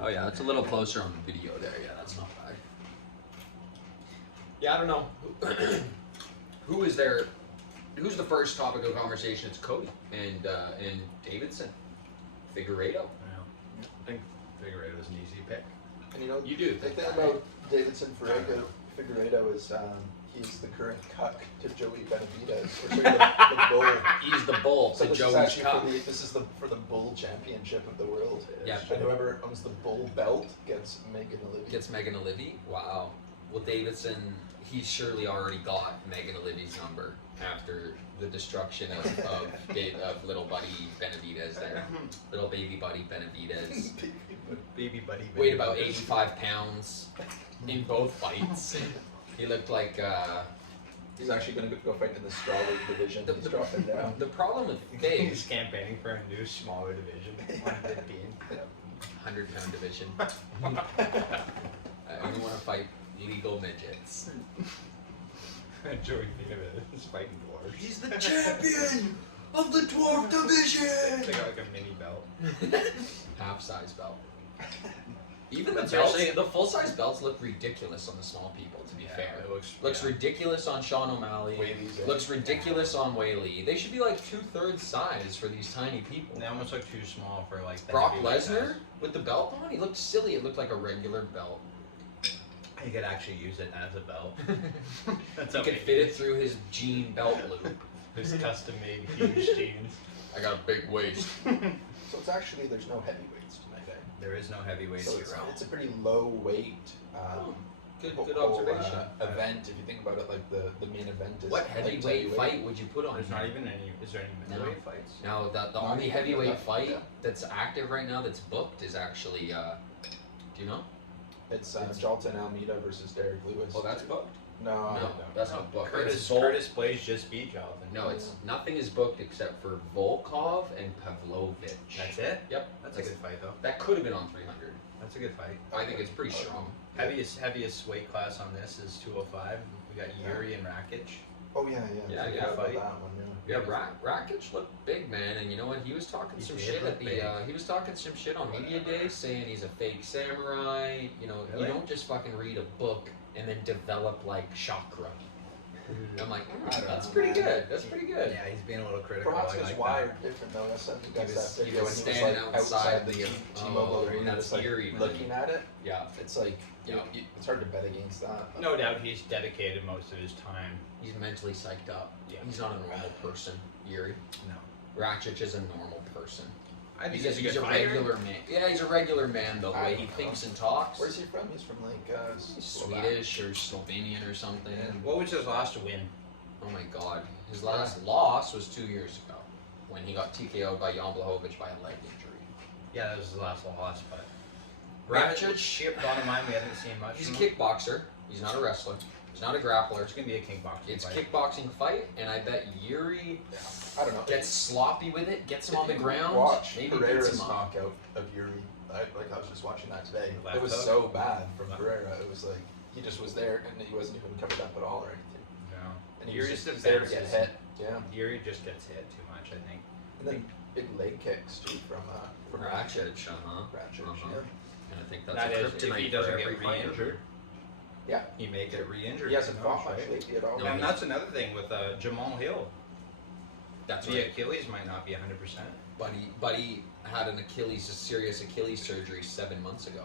Oh yeah, it's a little closer on the video there. Yeah, that's not bad. Yeah, I don't know. Who is there? Who's the first topic of conversation? It's Cody and Davidson, Figueiredo. Yeah. I think Figueiredo is an easy pick. And you know, You do the think thing that, about Davidson Figueiredo is he's the current cuck to Joey Benavidez. Or sorry, the bull. He's the bull So to this is Joey's actually cup. this is for the bull championship of the world. Yeah, And whoever owns the bull belt gets Megan Olivia. Gets Megan Olivia. Wow. Well, Davidson, he's surely already got Megan Olivia's number after the destruction of little buddy Benavidez there. Little baby buddy Benavidez. Baby buddy. Weighed about 85 pounds in both fights. He looked like He's actually going to go fight in the strawweight division. He's dropping down. the problem with Dave. He's campaigning for a new smaller division. 100-pound division. I only want to fight legal midgets. Joey Benavidez is fighting dwarves. He's the champion of the dwarf division. They got like a mini belt. Half-size belt. Even the belts, Especially- the full-size belts look ridiculous on the small people. To be fair, it looks yeah. ridiculous on Sean O'Malley. Whaley's, Looks ridiculous on Whaley. They should be like 2/3 size for these tiny people. They almost look too small for like the Brock heavyweight Lesnar guys. with the belt on, he looked silly. It looked like a regular belt. He could actually use it as a belt. That's He how could big fit he it is. through his jean belt loop. His custom-made huge jeans. I got a big waist. So it's actually, there's no heavyweights tonight, eh? There is no heavyweight So zero. it's a pretty low weight Good whole, observation. event. If you think about it, like the main event is What light heavyweight fight would you put on? There's here? not even any. Is there any middleweight fights? Now, the Not only even heavyweight enough, fight yeah. that's active right now that's booked is actually, do you know? It's Jalton Almeida versus Derek Lewis. Oh, that's booked? No, No, that's not booked. Curtis It's Curtis Blaze just beat Jonathan. No, it's nothing is booked except for Volkov and Pavlovich. That's it. Yep. That's a good fight though. That could have been on 300. That's a good fight. I think it's pretty strong. Heaviest weight class on this is 205. We got Yuri and Rakic. Oh yeah. Yeah, I yeah, forgot about fight. that one. Yeah. Yeah, Rakic looked big, man, and you know what? He was talking He some did shit look at the. big. He was talking some shit on media day, saying he's a fake samurai. You know, Really? you don't just fucking read a book and then develop like chakra. I'm like, I don't that's know, pretty man. good. That's pretty good. Yeah, he's being a little critical. Perhaps I his like wired that. different though. That's something He that's was- that he video was and he was standing like outside outside the the- T-Mobile oh, arena, that's just like eerie, man. looking at it. Yeah. It's like Yeah. it's hard to bet against that. No doubt he's dedicated most of his time. He's mentally psyched up. Yeah. He's not a normal person, Yuri. No. Rakic is a normal person. I think He's he's a a good fighter. regular man. Yeah, he's a regular man, the I way don't he know. thinks and talks. Where's he from? He's from like Swedish or Slovenian or something. What was his last win? Oh my god. His last loss was 2 years ago when he got TKO'd by Jan Blachowicz by a leg injury. Yeah, that was his last loss, but Rakic, bottom line, we haven't seen much. he's a from him. kickboxer. He's not a wrestler. He's not a grappler. It's gonna be a kickboxing It's fight. kickboxing fight, and I bet Yuri I don't know. gets sloppy with it, gets him If on the you ground, Watch maybe beats Pereira's him up. knockout of Yuri. I was just watching that today. Left It was hook? so bad from Left- Pereira. It was like he just was there and he wasn't even covered up at all or anything. No. And he Yuri's was the just there to best. get hit. Yeah. Yuri just gets hit too much, I think. And then big leg kicks too from Rakic, uh-huh. Rakic. Uh-huh. Yeah. And I think that's That a is, if kryptonite he for doesn't every get fighter. re-injured, Yeah. he may get re-injured. He hasn't who knows, fought much right? lately at all. No, And that's another thing with Jamal Hill. That's The right. Achilles might not be 100%. Buddy had a serious Achilles surgery 7 months ago.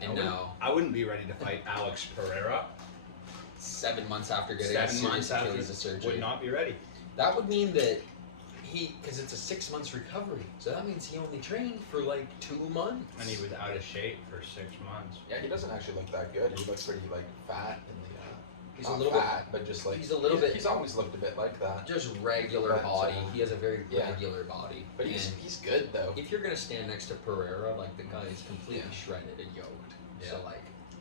And now, I wouldn't be ready to fight Alex Pereira. 7 months after getting a 7 serious months after, Achilles surgery. would not be ready. That would mean that because it's a 6 months recovery, so that means he only trained for like 2 months. And he was out of shape for 6 months. Yeah, he doesn't actually look that good. He looks pretty like fat in the. He's not a little fat, but just like he's a little bit- He's always looked a bit like that. just regular But, body. He has a very yeah. regular body. But he's And he's good though. if you're gonna stand next to Pereira, like the guy is completely Yeah. shredded and yoked. Yeah. So like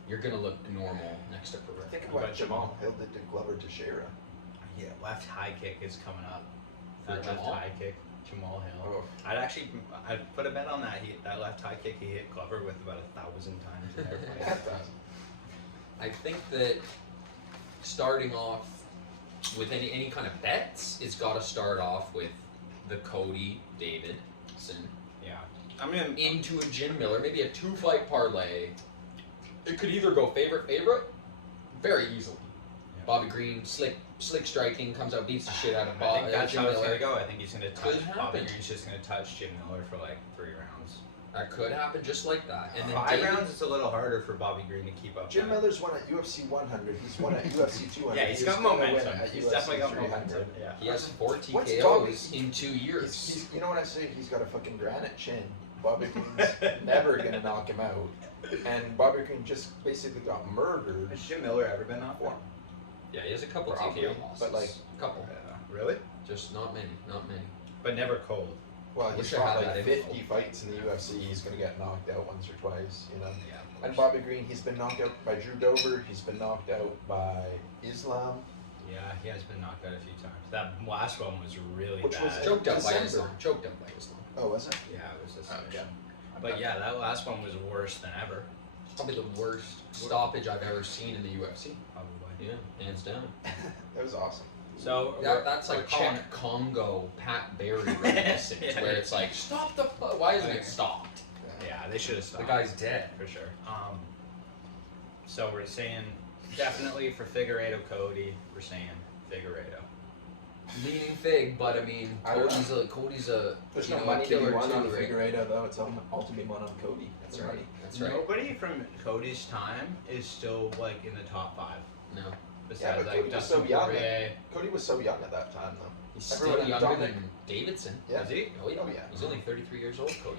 you're gonna look normal next to Pereira. Think of But what Jamal Hill did to Glover Teixeira. Yeah, left high kick is coming up. For That left Jamal? high kick, Jamal Hill. Oh. I'd put a bet on that. That left high kick he hit Glover with about 1,000 times in their fight. I think that starting off with any kind of bets, it's got to start off with the Cody Davidson. Yeah. I mean, into a Jim Miller, maybe a 2-fight parlay. It could either go favorite, very easily. Yeah. Bobby Green, slick striking, comes out, beats the shit out of I think that's Jim how it's Miller. gonna go. I think he's gonna touch Could Bobby happen. Green's just gonna touch Jim Miller for like 3 rounds. That could happen just like that. And then 5 David, rounds is a little harder for Bobby Green to keep up. Jim with. Miller's won at UFC 100. He's won at UFC 200. Yeah, he's He got was gonna momentum. win at He's UFC definitely got 300. momentum. Yeah. he has 4 What's TKOs Bobby- in 2 years. He's, you know what I say? He's got a fucking granite chin. Bobby Green's never gonna knock him out. And Bobby Green just basically got murdered. Has Jim Miller ever been knocked out? Yeah, he has a couple Probably, TKO losses. but, like, a couple. Really? Just not many. But never cold. Well, he's Wish I fought had like that info. 50 fights in the UFC. He's gonna get knocked out once or twice, you know. Yeah. And Bobby Green, he's been knocked out by Drew Dober. He's been knocked out by Islam. Yeah, he has been knocked out a few times. That last one was really Which was bad. Choked out by December. Islam. Choked out by Islam. Oh, was it? Yeah, it was a Oh, submission. okay. But yeah, that last one was worse than ever. Probably the worst stoppage I've ever seen in the UFC. Probably. Yeah, hands down. That was awesome. So That's we're like calling- Czech Congo Pat Barry reminiscent, Yeah. where it's like, stop the why isn't it stopped? Yeah, they should have The stopped. guy's dead. for sure. So we're saying definitely for Figueiredo Cody. We're saying Figueiredo. Leaning Fig, but I mean, I don't Cody's a There's you no know, money to be killer won on too, right? Figueiredo, though. It's all to be won on Cody. That's The right. money. That's right. Nobody from Cody's time is still like in the top 5. No, Besides but like Cody was Dustin so young. Poirier. Cody was so young at that time, though. he's Everyone still at younger Dominic- than Davidson. Yeah. Was he? Oh yeah. Oh, yeah. He's only 33 years old, Cody.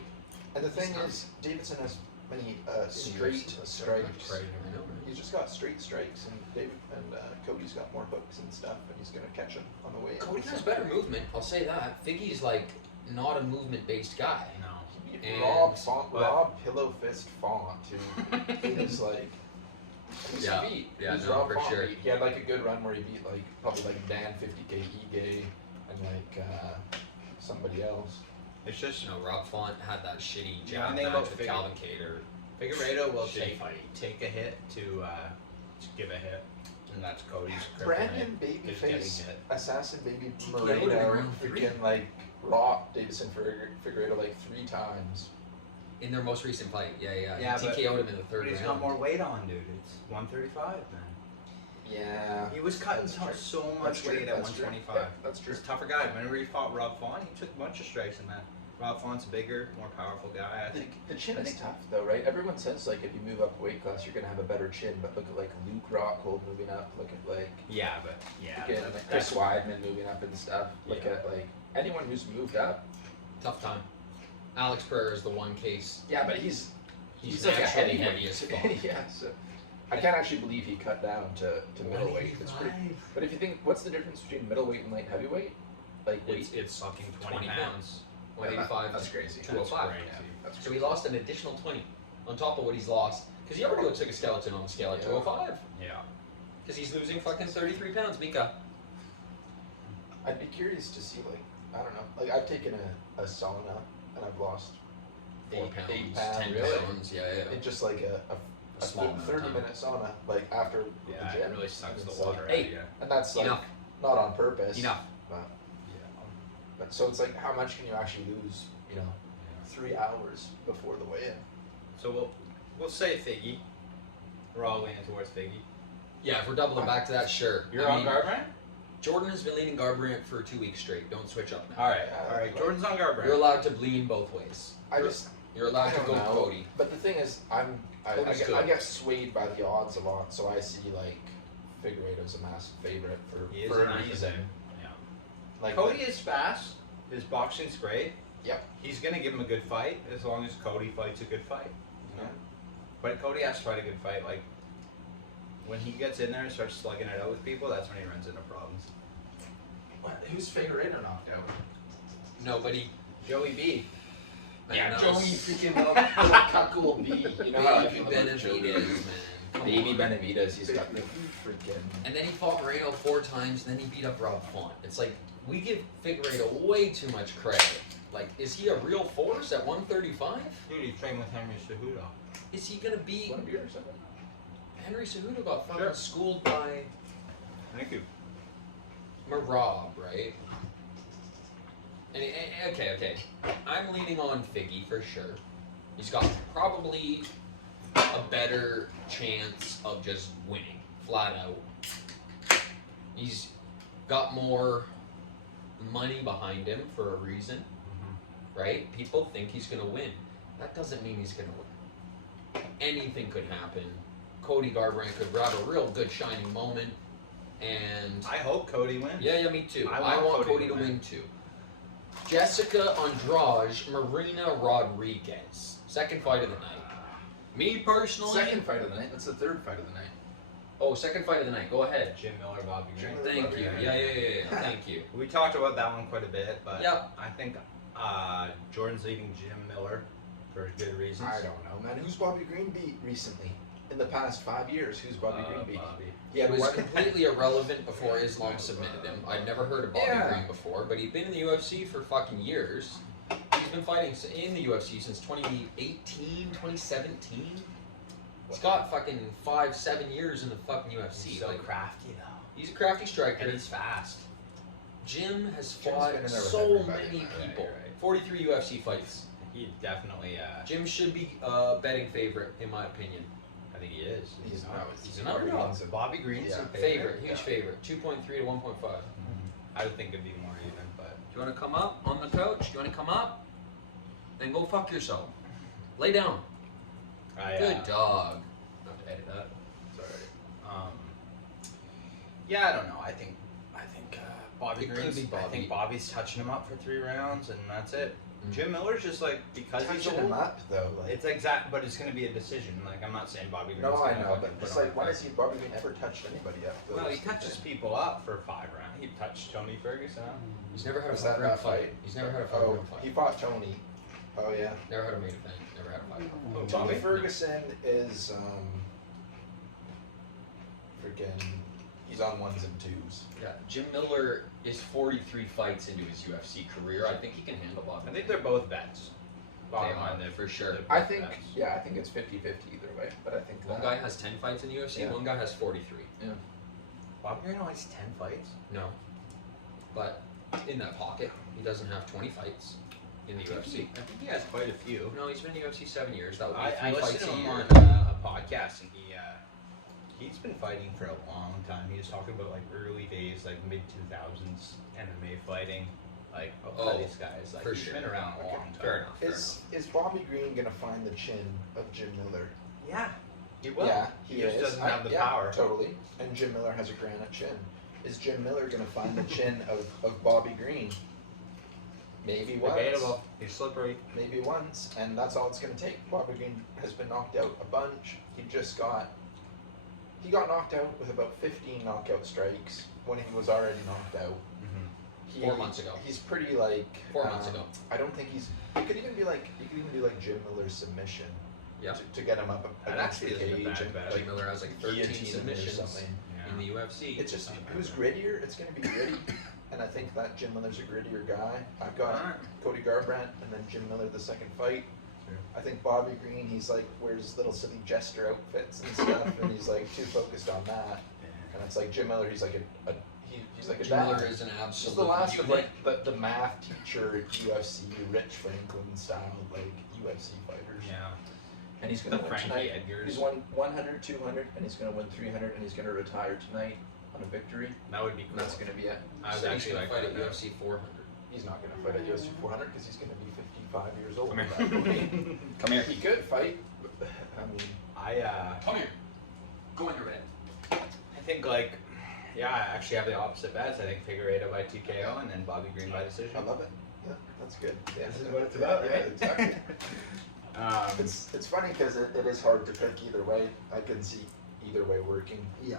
And the thing He's is, Davidson has many UFC, straight that's strikes. crazy. I know, right? He's just got straight strikes, and Cody's got more hooks and stuff, and he's gonna catch him on the way in. Cody has better movement. I'll say that. Figgy's like not a movement-based guy. No. He beat And- Rob Pillow Fist Font, who is like. Who's Yeah. he beat? Yeah, Who's no, Rob for Font sure. beat? He had like a good run where he beat like probably like Dan 50K Ige and like somebody else. It's just You know, Rob Font had that shitty Yeah, jab I think match about with Fig- Calvin Cater. Figueiredo will Shitty fight. take a hit to give a hit, and that's Cody's kryptonite. Brandon Just getting Babyface hit. Assassin Baby TKO in Moreno round 3. freaking like rocked Davison Figueiredo like 3 times. In their most recent fight, yeah. Yeah, He but- TKO'd him in the But 3rd he's round. got more weight on, dude. It's 135, man. Yeah. He was cutting That's true. so That's much true, weight at that's true. 125. Yeah, that's true. He's a tougher guy. Whenever he fought Rob Font, he took a bunch of strikes in that. Rob Font's a bigger, more powerful guy. I think. The chin I is think- tough though, right? Everyone says like if you move up weight class, you're gonna have a better chin. But look at like Luke Rockhold moving up. Look at like Yeah, but yeah. again, that- like Chris Weidman moving up and stuff. Look Yeah. at like anyone who's moved up. Tough time. Alex Pereira is the one case. Yeah, but he's He's like a naturally heavyweight. heavy as fuck. Yeah, so I can't actually believe he cut down to middleweight. It's pretty. But if you think, what's the difference between middleweight and light heavyweight? Like weight. It's Fucking 20 20 pounds. 185. That's crazy. 205. That's crazy. Yeah, that's So he lost an additional 20 on top of what he's lost. Because he already looks like a skeleton on the scale at Yeah. 205. Yeah. Because he's losing fucking 33 pounds, Mika. I'd be curious to see like I don't know. Like I've taken a sauna and I've lost 8 pounds, 8 pounds, 10 really? pounds, yeah. in just like a small amount of 30-minute sauna, like after Yeah, the gym. it really sucks And the it's water like- out Hey. of you. And that's like Enough. not on purpose. Enough. But, Yeah. but so it's like how much can you actually lose? You know, 3 hours before the weigh-in. So we'll say Figgy. We're all leaning towards Figgy. Yeah, if we're doubling back to that, sure. You're I on mean, Garbrandt? Jordan has been leading Garbrandt for 2 weeks straight. Don't switch up now. Alright, Yeah, alright. like- Jordan's on You're Garbrandt. allowed to lean both ways. I just You're allowed I to don't go know. Cody. But the thing is, I Cody's get, good. I get swayed by the odds a lot, so I see like Figueiredo's a massive favorite He is for a a massive reason. favorite. Yeah. Like Cody is fast. His boxing's great. Yep. He's gonna give him a good fight as long as Cody fights a good fight. You know? Yeah. But Cody has to fight a good fight. Like when he gets in there and starts slugging it out with people, that's when he runs into problems. Who's Figueiredo knocked out? Nobody. Joey B. Man, that Joey was- freaking Cuckle B. You know how I Baby feel about Joey. Benavidez, man. Come Baby on. Benavidez, he's got the freaking. And then he fought Moreno 4 times, and then he beat up Rob Font. It's like, we give Figueiredo way too much credit. Like, is he a real force at 135? Dude, he trained with Henry Cejudo. Is he gonna be... Want a beer or something? Henry Cejudo got fucking Sure. schooled by Thank you. Marab, right? Okay. I'm leaning on Figgy for sure. He's got probably a better chance of just winning, flat out. He's got more money behind him for a reason, right? People think he's gonna win. That doesn't mean he's gonna win. Anything could happen. Cody Garbrandt could have a real good shining moment, and I hope Cody wins. yeah, me too. I I want want Cody to win too. Jessica Andrade, Marina Rodriguez, second fight of the night. Me personally, Second fight of the night. That's the third fight of the night. Oh, second fight of the night. Go ahead. Jim Miller, Bobby Green. Thank you. Yeah. Thank you. We talked about that one quite a bit, but Yep. I think Jordan's leading Jim Miller for good reasons. I don't know, man. Who's Bobby Green beat recently? In the past 5 years, who's Bobby Green beat? Bobby. He It had was what? completely irrelevant before Islam submitted him. I'd never heard of Bobby Yeah. Green before, but he'd been in the UFC for fucking years. He's been fighting in the UFC since 2018, 2017. He's got fucking 5-7 years in the fucking UFC. He's so Like, crafty though. he's a crafty striker. And he's fast. Jim has Jim's fought been in there with so everybody. many Yeah, people. you're right. 43 UFC fights. He definitely Jim should be betting favorite, in my opinion. I think he is. He's not. not. He's an underdog. Bobby Green's Yeah. a Favorite, huge Yeah. favorite. 2.3 to 1.5. I would think it'd be more even, but Do you want to come up on the couch? Do you want to come up? Then go fuck yourself. Lay down. Good dog. Not to edit that. Um, yeah, I don't know. I think Bobby It could Green's. be Bobby. I think Bobby's touching him up for 3 rounds, and that's it. Mm. Jim Miller's just like because he's Touching him old. up though. Like, It's exact, but it's going to be a decision. Like I'm not saying Bobby Green's. no, I gonna know, fucking but put it's on like, a when fight. has he Bobby Green ever touched anybody up? Though? Well, he That's the touches thing. people up for 5 rounds. He touched Tony Ferguson up. He's never had a Was that 5-round that fight? He's never had a 5 Oh, round fight. he fought Tony. Oh yeah. Never had a main event. Never had a 5 round. Oh, Tony Bobby? Ferguson is freaking. He's on 1s and 2s. Yeah, Jim Miller is 43 fights into his UFC career. I think he can handle Bobby. I think they're both vets. They Bottom are, line, they're for sure. they're I both think, vets. yeah, I think it's 50-50 either way. But I think One that, guy has 10 fights in the UFC. Yeah. One guy has 43. Bobby Green only has 10 fights. No, but in that pocket, he doesn't have 20 fights in the UFC. I think he has quite a few. No, he's been in the UFC 7 years. That would be I 3 listened fights to a him year. on a podcast, and he's been fighting for a long time. He was talking about like early days, like mid 2000s MMA fighting. Like Oh, these guys, like for he's sure. been around a Okay. long time. Fair enough. is Bobby Green gonna find the chin of Jim Miller? Yeah, he will. Yeah, he just is. doesn't have the yeah, power. Totally. And Jim Miller has a granite chin. Is Jim Miller gonna find the chin of Bobby Green? Maybe once. Debatable. He's slippery. Maybe once, and that's all it's gonna take. Bobby Green has been knocked out a bunch. He got knocked out with about 15 knockout strikes when he was already knocked out. He, 4 months ago. He's pretty like 4 months ago. I don't think he's. You could even do like Jim Miller's submission. Yeah. To get him up That against the actually isn't a cage bad and bet. Jim Miller has like 13 guillotine him or submissions something. in the UFC. It's just who's grittier. It's gonna be gritty, and I think that Jim Miller's a grittier guy. I've got Alright. Cody Garbrandt and then Jim Miller the second fight. Sure. I think Bobby Green, he's like wears little silly jester outfits and stuff, and he's like too focused on that. And it's like Jim Miller, he's like he's like a Jim dad. Miller is an He's absolute the last of unit. like the math teacher UFC Rich Franklin style like UFC fighters. Yeah. And he's gonna The win Frankie tonight. Edgars. He's won 100, 200, and he's gonna win 300, and he's gonna retire tonight on a victory. That would be And cool. that's gonna be it. I was So he's actually gonna like fight at that. UFC 400. He's not gonna fight at UFC 400 because he's gonna be 55 years old. Come at that point. here. Come here. He could fight. But, I mean, Come here. Go in your bed. I think like, yeah, I actually have the opposite bets. I think Figueiredo by TKO and then Bobby Green by decision. I love it. Yeah, that's good. Yeah, This is what it's about, yeah, right? exactly. Um, It's funny because it is hard to pick either way. I can see either way working. yeah.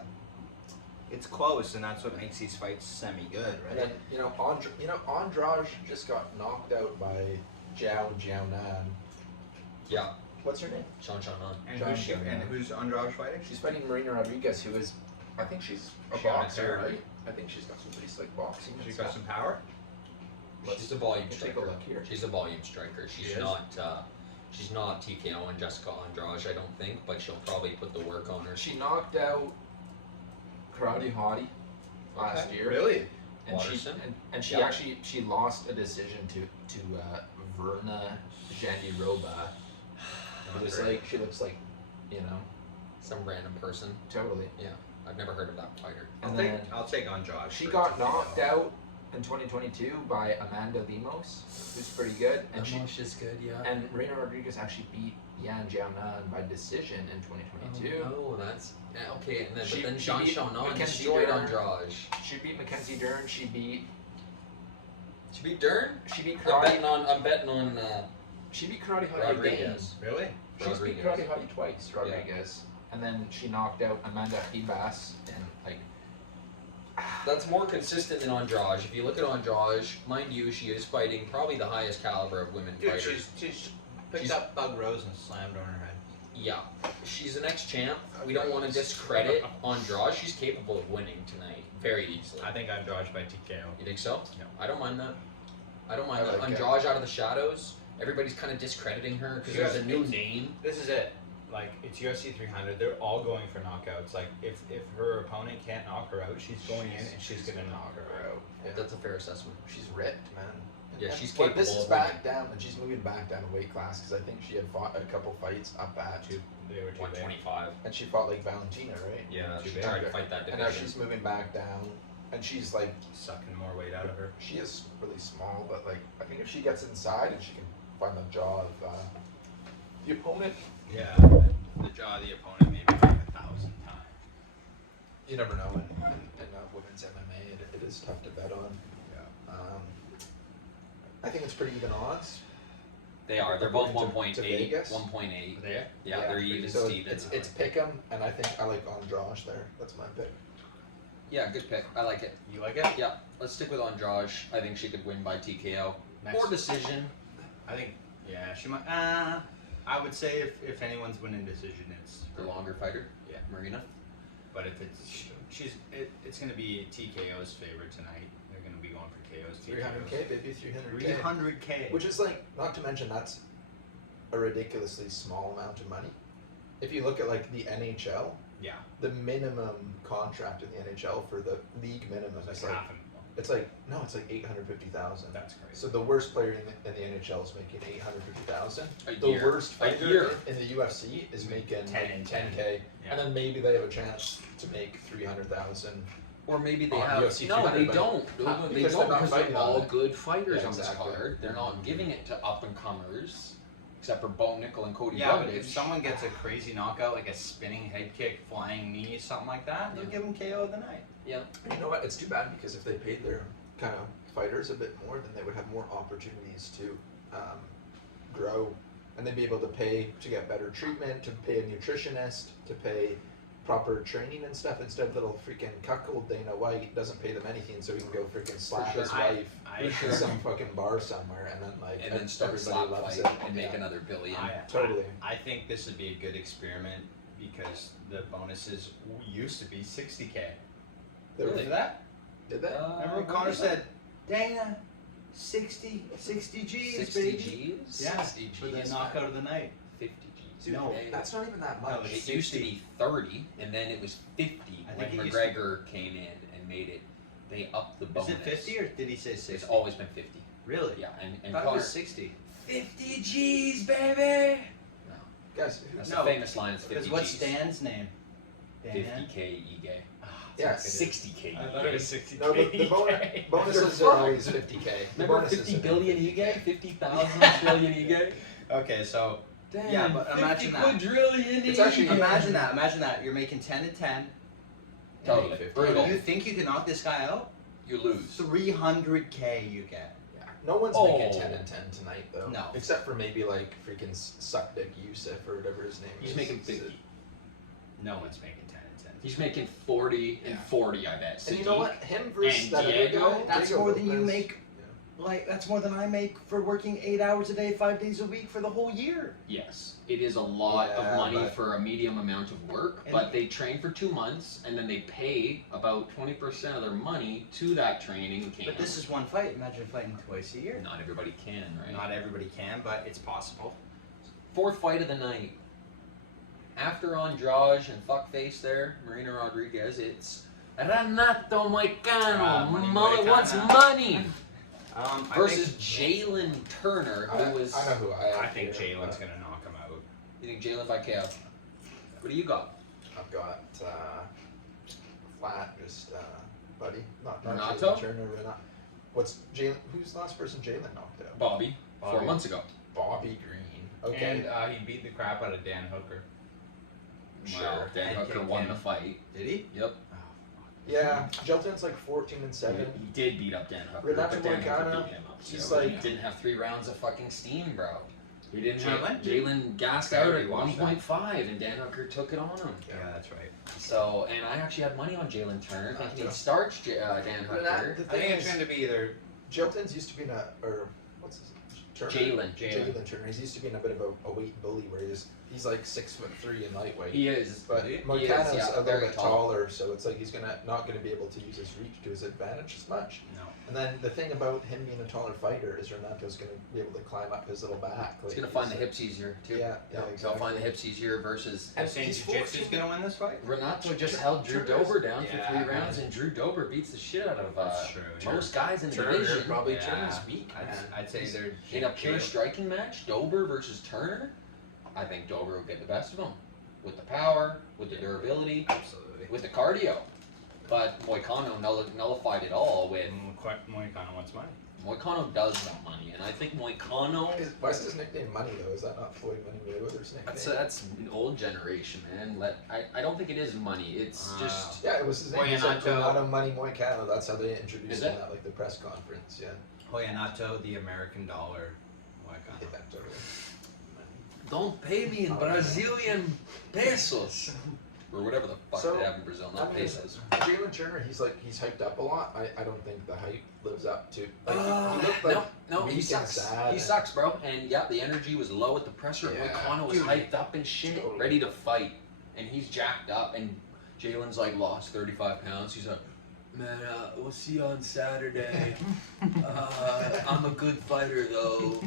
It's close, and that's what makes these fights semi-good, And right? then Andrade just got knocked out by Jiaonan. Yeah, What's her name? Sean Nan. And John who's she? Jones. And who's Andrade fighting? She's fighting Marina Rodriguez, who is, I think she's a She on boxer, it, right? I think she's got some pretty slick boxing. and She's got stuff. some power. She's a volume Let's take a striker. look here. She's a volume striker. She She's is? not. She's not TKO and Jessica Andrade, I don't think, but she'll probably put the work on her. She knocked out Karate Hottie last Okay. year. Really? and she Watterson? and she Yeah. actually she lost a decision to Verna Jandiroba. It was like she looks like, you know, Some random person. totally. Yeah, I've never heard of that fighter. And then I'll take on Josh. she for got TKO. knocked out in 2022 by Amanda Lemos, who's pretty good, and is good, yeah. and Marina Rodriguez actually beat Yan Jianan by decision in 2022. Oh, that's okay. And then, She- but then she Jean beat Chaunon Mackenzie destroyed Dern. Andrade. She beat Mackenzie Dern. She beat Dern. Karate. I'm betting on She beat Karate Hottie again. Rodriguez. Really? She's beat Rodriguez. Karate Hottie twice, Rodriguez. And then she knocked out Amanda Ribas and like That's more consistent than Andrade. If you look at Andrade, mind you, she is fighting probably the highest caliber of women Dude, fighters. she's picked She's- up Bug Rose and slammed her on her head. Yeah, she's the next champ. We don't want to discredit Andrade. She's capable of winning tonight very easily. I think I'm dodged by TKO. You think so? No. I don't mind that. I don't mind I that. like it. Andrade out of the shadows. Everybody's kind of discrediting her because Yeah, there's a new it's- name. This is it. Like, it's UFC 300. They're all going for knockouts. Like, if her opponent can't knock her out, she's going in and she's gonna knock her out. Yeah. That's a fair assessment. She's ripped, man. Yeah, And- she's but this capable is of back winning. down, and she's moving back down a weight class because I think she had fought a couple fights up at, They were too big. 125. and she fought like Valentina, right? Yeah, Too she big. tried to fight that And now division. she's moving back down, and she's like, Sucking more weight out of her. she is really small, but like I think if she gets inside and she can find the jaw of the opponent, Yeah. The jaw of the opponent maybe like 1,000 times. you never know. In women's MMA, it is tough to bet on. Yeah. I think it's pretty even odds. They are. They're both According to 1.8. Vegas? 1.8. There? Yeah, they're even So Steven. it's pick 'em, and I think I like Andrade there. That's my pick. Yeah, good pick. I like it. You like it? Yeah, let's stick with Andrade. I think she could win by TKO Next. or decision. I think, yeah, she might. I would say if anyone's winning decision, it's The longer fighter. Yeah. Marina. But if it's going to be TKO's favorite tonight. They're going to be going for KO's. 300K, baby, 300K. 300K. Which is like, not to mention that's a ridiculously small amount of money. If you look at like the NHL, Yeah. the minimum contract in the NHL for the league minimum It's is like like half a mil. it's like no, it's like 850,000. That's crazy. So the worst player in the NHL is making 850,000. A The year. worst A fighter year. in the UFC is making 10, 10K, Yeah. and then maybe they have a chance to make 300,000. Or maybe they On have. UFC No, they 300, don't. but- They because don't they're not because fighting they're on all it. good fighters Yeah, on this exactly. card. They're not giving it to up and comers, except for Bo Nickel and Cody Yeah, but Brundage. if someone gets a crazy knockout, like a spinning head kick, flying knee, something like that, they'll Yeah. give them KO of the night. Yeah. And you know what? It's too bad because if they paid their kind of fighters a bit more, then they would have more opportunities to grow, and they'd be able to pay to get better treatment, to pay a nutritionist, to pay proper training and stuff. Instead, little freaking cuckold Dana White doesn't pay them anything, so he can go freaking slap sure. his wife I in some fucking bar somewhere, and then like And then start a everybody slap loves fight it and make Yeah. another billion. Totally. I think this would be a good experiment because the bonuses used to be 60K. They were- Remember that? Did they? Remember Connor said, Dana, 60 G's, 60 baby. G's? Yeah, 60 G's. for the knockout of the night. 50 G's. Dude, No, that's not even that much. No, It used to be 30, and then it was 50 I when think it used to- McGregor came in and made it. They upped the Is bonus. it 50 or did he say 60? It's always been 50. Really? Yeah, and I thought it Connor, was 60. 50 G's, baby! No, Guys, that's No, the famous line. It's 50 Because what's G's. Dan's name? Dan? 50K Ige. Yeah, 60K I thought it was Ige. 60K. no, the bonuses are always 50K. The Remember bonuses 50 are billion 50K. Ige? 50,000 trillion Ige? Okay, so Damn, Yeah, but 50 imagine that. quadrillion It's actually- Ige. imagine that. You're making 10 and 10. Totally. Hey, Brutal. You think you can knock this guy out? You lose. 300K you get. Yeah. No one's Oh. making 10 and 10 tonight, though. No. Except for maybe like freaking Suck Dick Yusuf or whatever his name He's is. making 50. No one's making 10 and 10. He's making 40 and Yeah. 40, I bet. And you know Sadiq. what? Him versus And that other Diego? guy. That's Diego more than you Lopez. make. Like, that's more than I make for working 8 hours a day, 5 days a week for the whole year. Yes, it is a lot Yeah, of money but- for a medium amount of work, And- but they train for 2 months and then they pay about 20% of their money to that training camp. But this is one fight. Imagine fighting twice a year. Not everybody can, right? Not everybody can, but it's possible. Fourth fight of the night. After Andrade and fuckface there, Marina Rodriguez, it's Renato Moicano, Moicano. wants money. I Versus Jalen Turner, who was. I know who I think Jalen's gonna knock him out. You think Jalen by KO? What do you got? I've got flat, just buddy, not Renato? Jalen Turner. Renato. What's Jalen? Who's the last person Jalen knocked out? Bobby. 4 months ago. Bobby Green. Okay. And he beat the crap out of Dan Hooker. Well, Dan And Hooker kicked won him. the fight. Did he? Yep. Yeah, Jelton's like 14-7. He did beat up Dan Hooker. Renato but Dan Hooker Moicano, beat him up. he's So like- he didn't have 3 rounds of fucking steam, bro. He didn't Jalen? have. Jalen gassed I out already at watched that. 1.5, and Dan Hooker took it on him. Yeah, that's right. So, and I actually had money on Jalen Turner, thinking Yeah. he'd starch Dan Hooker. The I thing think it's is, going to be either Jelton's used to be in a, or what's his Turner? Jalen. Jalen Turner. He's used to be in a bit of a weight bully where he's like 6'3" in lightweight. He is. But He is, Moicano's yeah, a little very bit tall. taller, so it's like he's not gonna be able to use his reach to his advantage as much. no. And then the thing about him being a taller fighter is Renato's gonna be able to climb up his little back. He's like, gonna find the like- hips easier too. Yeah, yeah, He'll exactly. find the hips easier versus. And And saying he's Jiu-Jitsu's 14. going to win this fight? Renato just held Drew Dober down for Yeah. 3 rounds, and Drew Dober beats the shit out of That's true. most guys in the Turner division. probably Yeah. Turner's weak, man. I'd say He's- they're In a pure striking match, Dober versus Turner, I think Dober will get the best of him. With the power, with the durability, Absolutely. with the cardio. But Moicano nullified it all with Moicano wants money. Moicano does want money, and I think Moicano. Why is his nickname Money though? Is that not Floyd Money Mayweather's nickname? That's an old generation, man. I don't think it is money. It's just Yeah, it was his name. He's like Renato. Renato Money Moicano. That's how they introduced Is him it? at like the press conference. Yeah. Hoyanato, the American dollar. Moicano. Yeah, totally. don't pay me in Brazilian pesos or whatever the fuck So, they have in Brazil, not I mean, pesos. Jalen Turner, he's hyped up a lot. I don't think the hype lives up to. Like, he looked like no, he weak and sucks. sad He and- sucks, bro. And yeah, the energy was low at the presser. Yeah. Moicano was Dude. hyped up and shit, Totally. ready to fight, and he's jacked up. And Jalen's like lost 35 pounds. He's like, man, we'll see you on Saturday. I'm a good fighter though.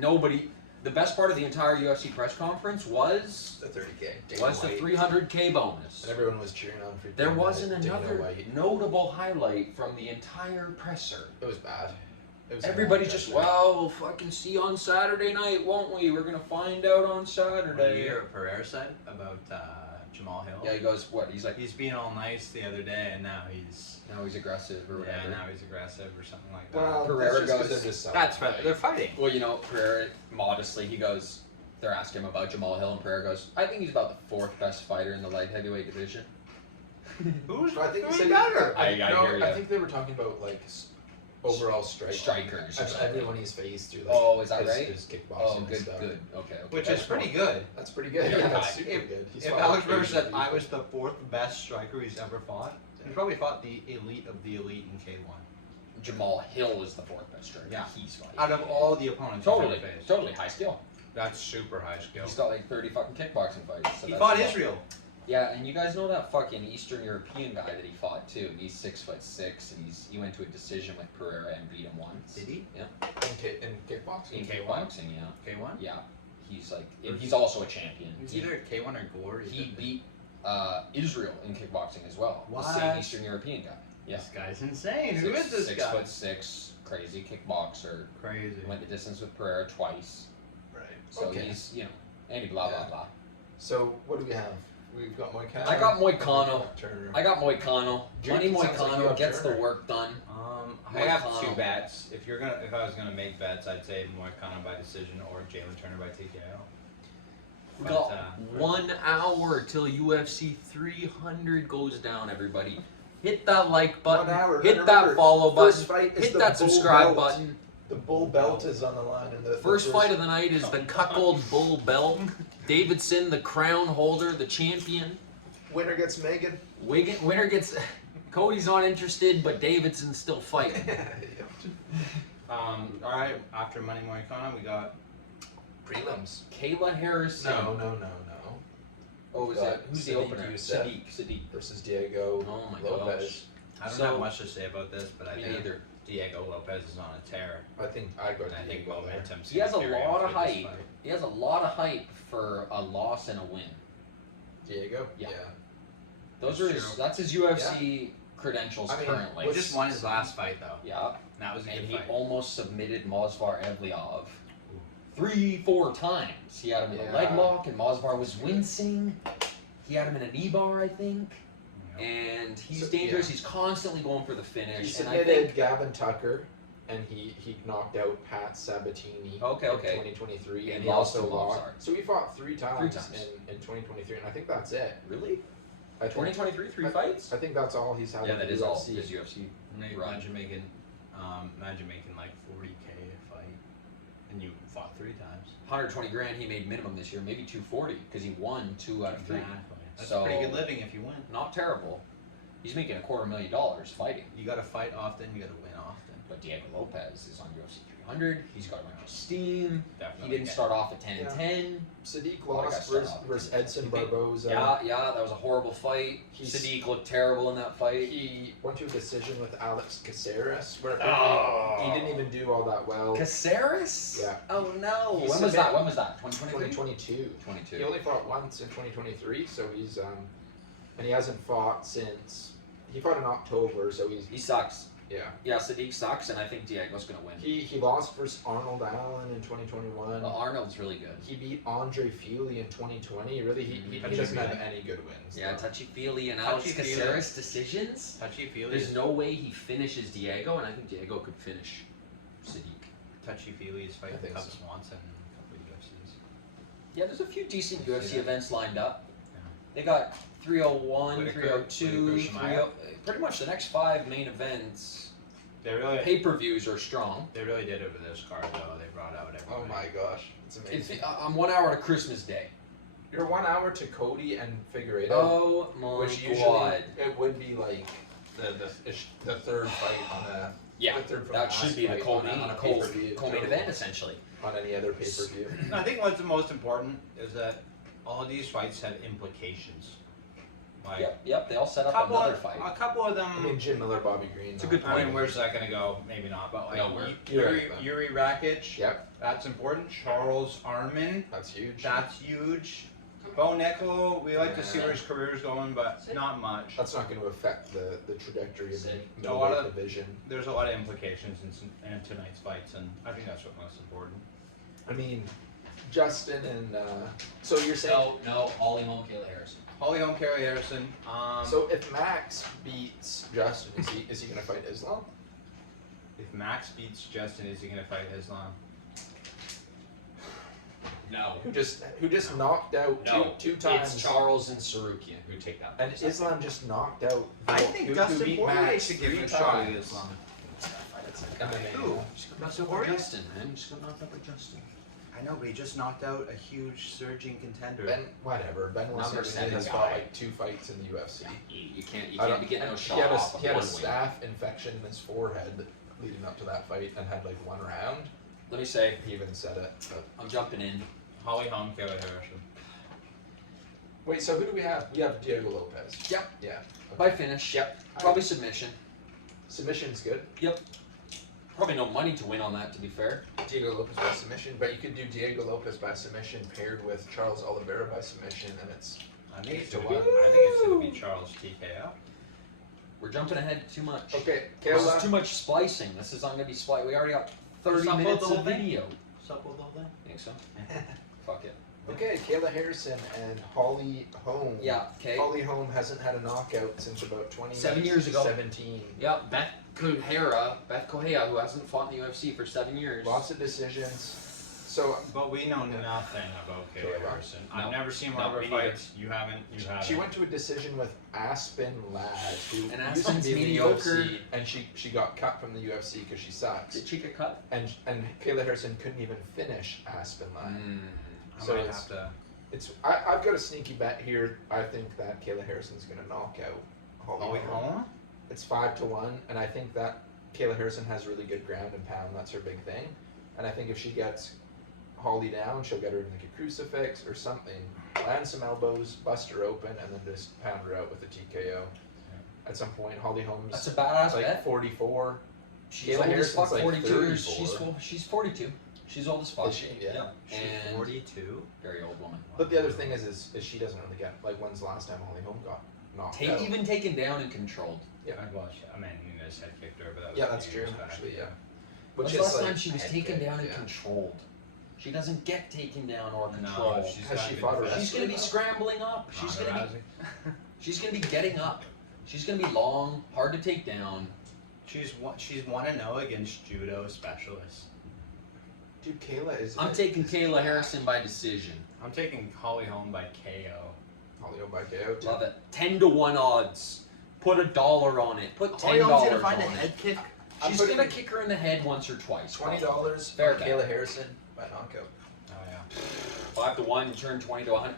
Nobody. The best part of the entire UFC press conference was The 30K. Dana the White. 300K bonus. And everyone was cheering on for. There Dana wasn't Dana another White. notable highlight from the entire presser. It was bad. It was Everybody's bad. just, well, we'll fucking see you on Saturday night, won't we? We're gonna find out on What Saturday. Pereira said about Jamal Hill? Yeah, he goes, what? He's like, He's being all nice the other day, and now he's now he's aggressive or whatever. now he's aggressive or something like that. Well, Pereira that's just 'cause goes- they're just That's selling. right. They're fighting. Well, you know, Pereira, modestly, he goes, they're asking him about Jamal Hill, and Pereira goes, I think he's about the 4th best fighter in the light heavyweight division. Who's I think he who's said better? I hear ya. I think they were talking about overall Strikers or something. Everyone he's faced through. Oh, is that his, right? His kickboxing Oh, and good, stuff. good. Okay. Which That's is pretty cool. good. That's pretty good. Yeah, Yeah, that's if- super good. He's If fought Alex like Burr said 80 I people. was the 4th best striker he's ever fought, he probably fought the elite of the elite in K1. Jamal Hill is the 4th best striker. Yeah. He's fighting. Out of all the opponents Totally, he's ever faced. totally high skill. That's super high skill. He's got like 30 fucking kickboxing fights. So He that's fought a lot. Israel. Yeah, and you guys know that fucking Eastern European guy that he fought too. And he's 6'6", and he went to a decision with Pereira and beat him once. Did he? Yeah. in kickboxing. In K1? kickboxing, yeah. K1? Yeah. He's like, and he's also a champion. He was either K1 or Gore. He beat Israel in kickboxing as well. The What? same Eastern European guy. Yeah. This guy's insane. Who is this guy? 6'6", crazy kickboxer. Crazy. Went the distance with Pereira twice. Right. So Okay. he's, and he blah, blah, Yeah. blah. So what do we have? We've got Moicano. I got Moicano. Turner. I got Moicano. Money Sounds like you Moicano have gets the Turner. work done. I have Moicano. 2 bets. If I was gonna make bets, I'd say Moicano by decision or Jalen Turner by TKO. We But, got 1 hour till UFC 300 goes down, everybody. Hit that like button. 1 hour. Hit Remember, that follow first button. fight is Hit the that bull subscribe belt. button. The bull belt is on the line, and the First fight of the night is the cuckold bull belt. Davidson, the crown holder, the champion. winner gets Megan. Winner gets. Cody's not interested, but Davidson's still fighting. All right. After Money Moicano, we got Prelims. Kayla Harrison. No. Oh, is that who's the Sadiq opener? Youssef. Sadiq. Versus Diego Oh my Lopez. gosh. I don't So- have much to say about this, but I Me think neither. Diego Lopez is on a tear, I think I'd go and I think Diego there. momentum's He has a gonna carry him lot of through this hype. fight. He has a lot of hype for a loss and a win. Diego. Yeah. Those are True. that's his UFC credentials I mean, currently. He just won his last fight though. Yeah, That was a and good he fight. almost submitted Movsar Evliov 3-4 times. He had him in a leg Yeah. lock, and Movsar was wincing. He had him in a knee bar, I think. And he's So, dangerous. yeah. He's constantly going for the He finish. And I submitted think Gavin Tucker, and he knocked out Pat Sabatini Okay, in okay. 2023, And and he lost also to lost. Movsar. So he fought three times, times. in 2023, and I think that's it. really I think, 2023 3 I- fights. I think that's all he's had. Yeah, in that the is all UFC. his UFC. Right. Imagine making like 40K a fight, and you fought 3 times. 120 grand he made minimum this year, maybe 240 because he won 2 out of 3. Exactly. That's So- pretty good living if you win. Not terrible. He's making $250,000 fighting. You got to fight often. You got to win often. But Diego Lopez is on UFC 300. He's got a bunch of steam. Definitely. He didn't start off at 10 and Yeah. 10. Sadiq Well, I lost gotta start versus off. Edson Barboza. Yeah, that was a horrible fight. He's- Sadiq looked terrible in that fight. He went to a decision with Alex Caceres, where Oh. he didn't even do all that well. Caceres? Yeah. Oh no. He When was that? When was that? 2023? 2022. 22. He only fought once in 2023, so he's and he hasn't fought since he fought in October, so He sucks. yeah. Yeah, Sadiq sucks, and I think Diego's gonna win. He lost versus Arnold Allen in 2021. Well, Arnold's really good. He beat Andre Feely in 2020. Really, he doesn't have any good wins. Yeah, though. touchy-feely and Alex Touchy-feely. Caceres decisions. Touchy feely. There's no way he finishes Diego, and I think Diego could finish Sadiq. Touchy feely is fighting I think Cub so. Swanson in a couple of UFCs. Yeah, there's a few decent Yeah. UFC events lined up. Yeah. They got 301, Whitaker, 302, Whitaker, Shmaev. pretty much the next 5 main events. They really, Pay-per-views are strong. they really did it with this card though. They brought out everybody. Oh my gosh, it's amazing. I'm 1 hour to Christmas Day. You're 1 hour to Cody and Figueiredo, Oh my which usually god. it would be like the third fight on a Yeah, the third from that last should be the fight co-main, on a pay-per-view co-main event essentially. on any other pay-per-view. I think what's the most important is that all these fights had implications. Like Yep, they all set up couple another of, fight. a couple of them. I mean, Jim Miller, Bobby Green. It's a good I point. mean, where's that gonna go? Maybe not, but like Nowhere. You're right, though. Yuri Rakic. Yep, That's important. Charles Arman. that's huge. That's huge. Bo Nickel, we like to see Yeah. where his career's going, but not much. That's not going to affect the trajectory of the A lot middleweight of- division. There's a lot of implications in tonight's fights, and I think that's what's most important. I mean, Justin and so you're saying No, Holly Holm, Kayla Harrison. Holly Holm, Kerry Harrison. so if Max beats Justin, is he going to fight Islam? If Max beats Justin, is he gonna fight Islam? No. Who just knocked out No. two times? It's Charles and Sarukian who take that. And Islam just knocked out. I who- think who Dustin beat Poirier Max should give 3 it a shot at times. Islam. Who? Just got knocked Dustin out by Poirier? Justin, man. Just got knocked out by Justin. I know, but he just knocked out a huge surging contender. Ben, whatever. Ben Number Wilson 7 has guy. fought like 2 fights in the UFC. You can't I don't- be getting no he shot had off a, of he had a one win. staph infection in his forehead leading up to that fight and had like 1 round. Let me say, He even said it. But. I'm jumping in. Holly Holm, Kerry Harrison. Wait, so who do we have? We have Diego Lopez. Yep. Yeah. By finish. Yep. Probably submission. Submission's good. Probably no money to win on that, to be fair. Diego Lopez by submission, but you could do Diego Lopez by submission paired with Charles Oliveira by submission, and it's I think it's 8 to gonna be, 1. I think it's gonna be Charles TKO. We're jumping ahead too much. okay. This is Kayla, too much splicing. This is not going to be spliced. We already got 30 Stop minutes the whole of thing? video. Supple the whole thing. Think so? Fuck it. okay, Kayla Harrison and Holly Holm. Yeah, okay. Holly Holm hasn't had a knockout since about 7 years ago. 17. Yeah, Beth Correa, who hasn't fought in the UFC for 7 years. Lots of decisions. So But we know nothing about Kerry Correct. Harrison. No. I've never seen No, one of her me neither. fights. You haven't. You haven't. she went to a decision with Aspen Ladd, who And used to Aspen's be in the mediocre. UFC, and she got cut from the UFC because she sucks. Did she get cut? And Kayla Harrison couldn't even finish Aspen Ladd. I So might it's- have to. I've got a sneaky bet here. I think that Kayla Harrison's going to knock out Holly Holly Holm. Holm. It's 5 to 1, and I think that Kayla Harrison has really good ground and pound. That's her big thing. And I think if she gets Holly down, she'll get her in like a crucifix or something, land some elbows, bust her open, and then just pound her out with a TKO. At some point, Holly Holm's That's a badass like bet. 44. She's Kayla old as fuck, Harrison's like 42 years. 34. She's 42. She's old as fuck. Is she? Yeah. Yep. She's And 42. very old woman. But the other thing is she doesn't really get, like, when's the last time Holly Holm got knocked out. Even taken down and controlled. Yeah. Well, Amanda Nunes head kicked her, but that was Yeah, a that's few true. years back. Actually, yeah. When's Which the is last like time she was head taken kick, down and yeah. controlled? She doesn't get taken down or No, controlled. Has she fought a She's gonna be scrambling up. She's gonna be getting up. She's gonna be long, hard to take down. She's 1-0 against judo specialists. Dude, Kayla is. I'm taking Kayla Harrison by decision. I'm taking Holly Holm by KO. Holly by KO. Too. Love it. 10-1 odds. Put $1 on it. Put $10 Holly on find a it. head kick. She's gonna kick her in the head once or twice. $20 Fair for bet. Kayla Harrison by knockout. Oh yeah. 5-1, turn 20 to 100.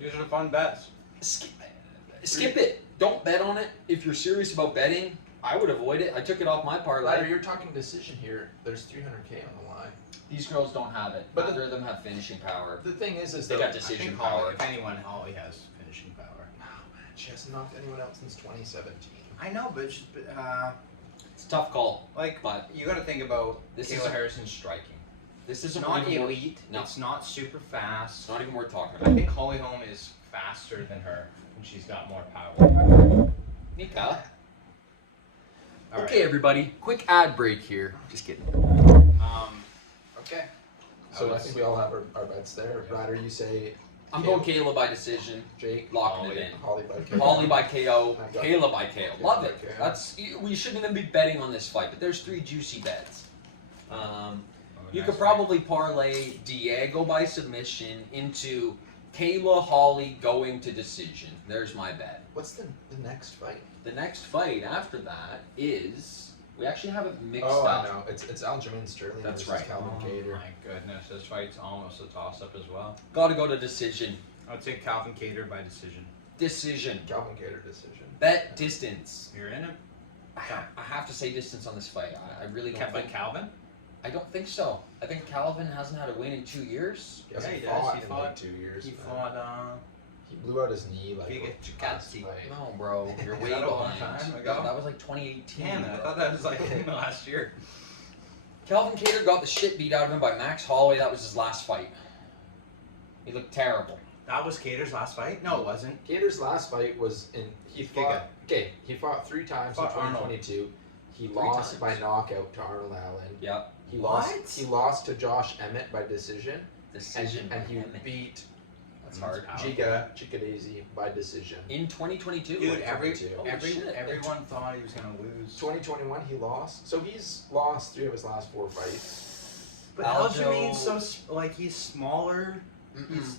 These are the fun bets. Skip it. Don't bet on it. If you're serious about betting, I would avoid it. I took it off my Ladder, parlay. you're talking decision here. There's 300K on the line. These girls don't have it. But Neither of them have finishing power. The thing is They though, got I decision think power. Holly, if anyone, Holly has finishing power. Oh man, she hasn't knocked anyone out since 2017. I know, but It's a tough call. like, But you got to think about this Kayla isn't- Harrison's striking. This It's isn't not even worth- elite. No. It's not super fast. It's not even worth talking I about. think Holly Holm is faster than her, and she's got more power. Nika. All Okay, everybody. Quick ad break here. Just kidding. Okay. So I think we all have our bets there. Ryder, you say I'm going Kayla by decision. Jake, Locking it in. Holly by KO. Holly by KO, I've got Kayla by KO. Love by it. KO. That's we shouldn't even be betting on this fight, but there's 3 juicy bets. You could probably parlay Diego by submission into Kayla Holly going to decision. There's my bet. What's the next fight? The next fight after that is we actually have it mixed Oh, up. I know. It's Aljamain Sterling That's versus right. Calvin Kattar. My goodness, this fight's almost a toss-up as well. Got to go to decision. I'll take Calvin Kattar by decision. Decision. Calvin Kattar decision. Bet distance. You're in it. I have to say distance on this fight. I really don't Kept by think. Calvin? I don't think so. I think Calvin hasn't had a win in 2 years. He hasn't Yeah, he does. fought He in fought- like 2 years. He man. fought, He blew out his knee like Giga last Chikadze. fight. No, bro, you're way that a long behind. time ago? That was like 2018. damn it, I bro. thought that was like last year. Calvin Kattar got the shit beat out of him by Max Holloway. That was his last fight. He looked terrible. That was Kattar's last fight? No, it wasn't. Kattar's last fight was in he fought. Okay, he fought 3 times Fought in 2022. He 3 lost by times. knockout to Arnold Allen. Yep. He What? lost. He lost to Josh Emmett by decision, Decision. and he Emmett. beat That's hard. Giga Chikadze by decision. In 2022. Dude, Holy shit. everyone thought he was gonna lose. 2021 he lost. So he's lost 3 of his last 4 fights. But Aljo- Aljamain's so he's smaller.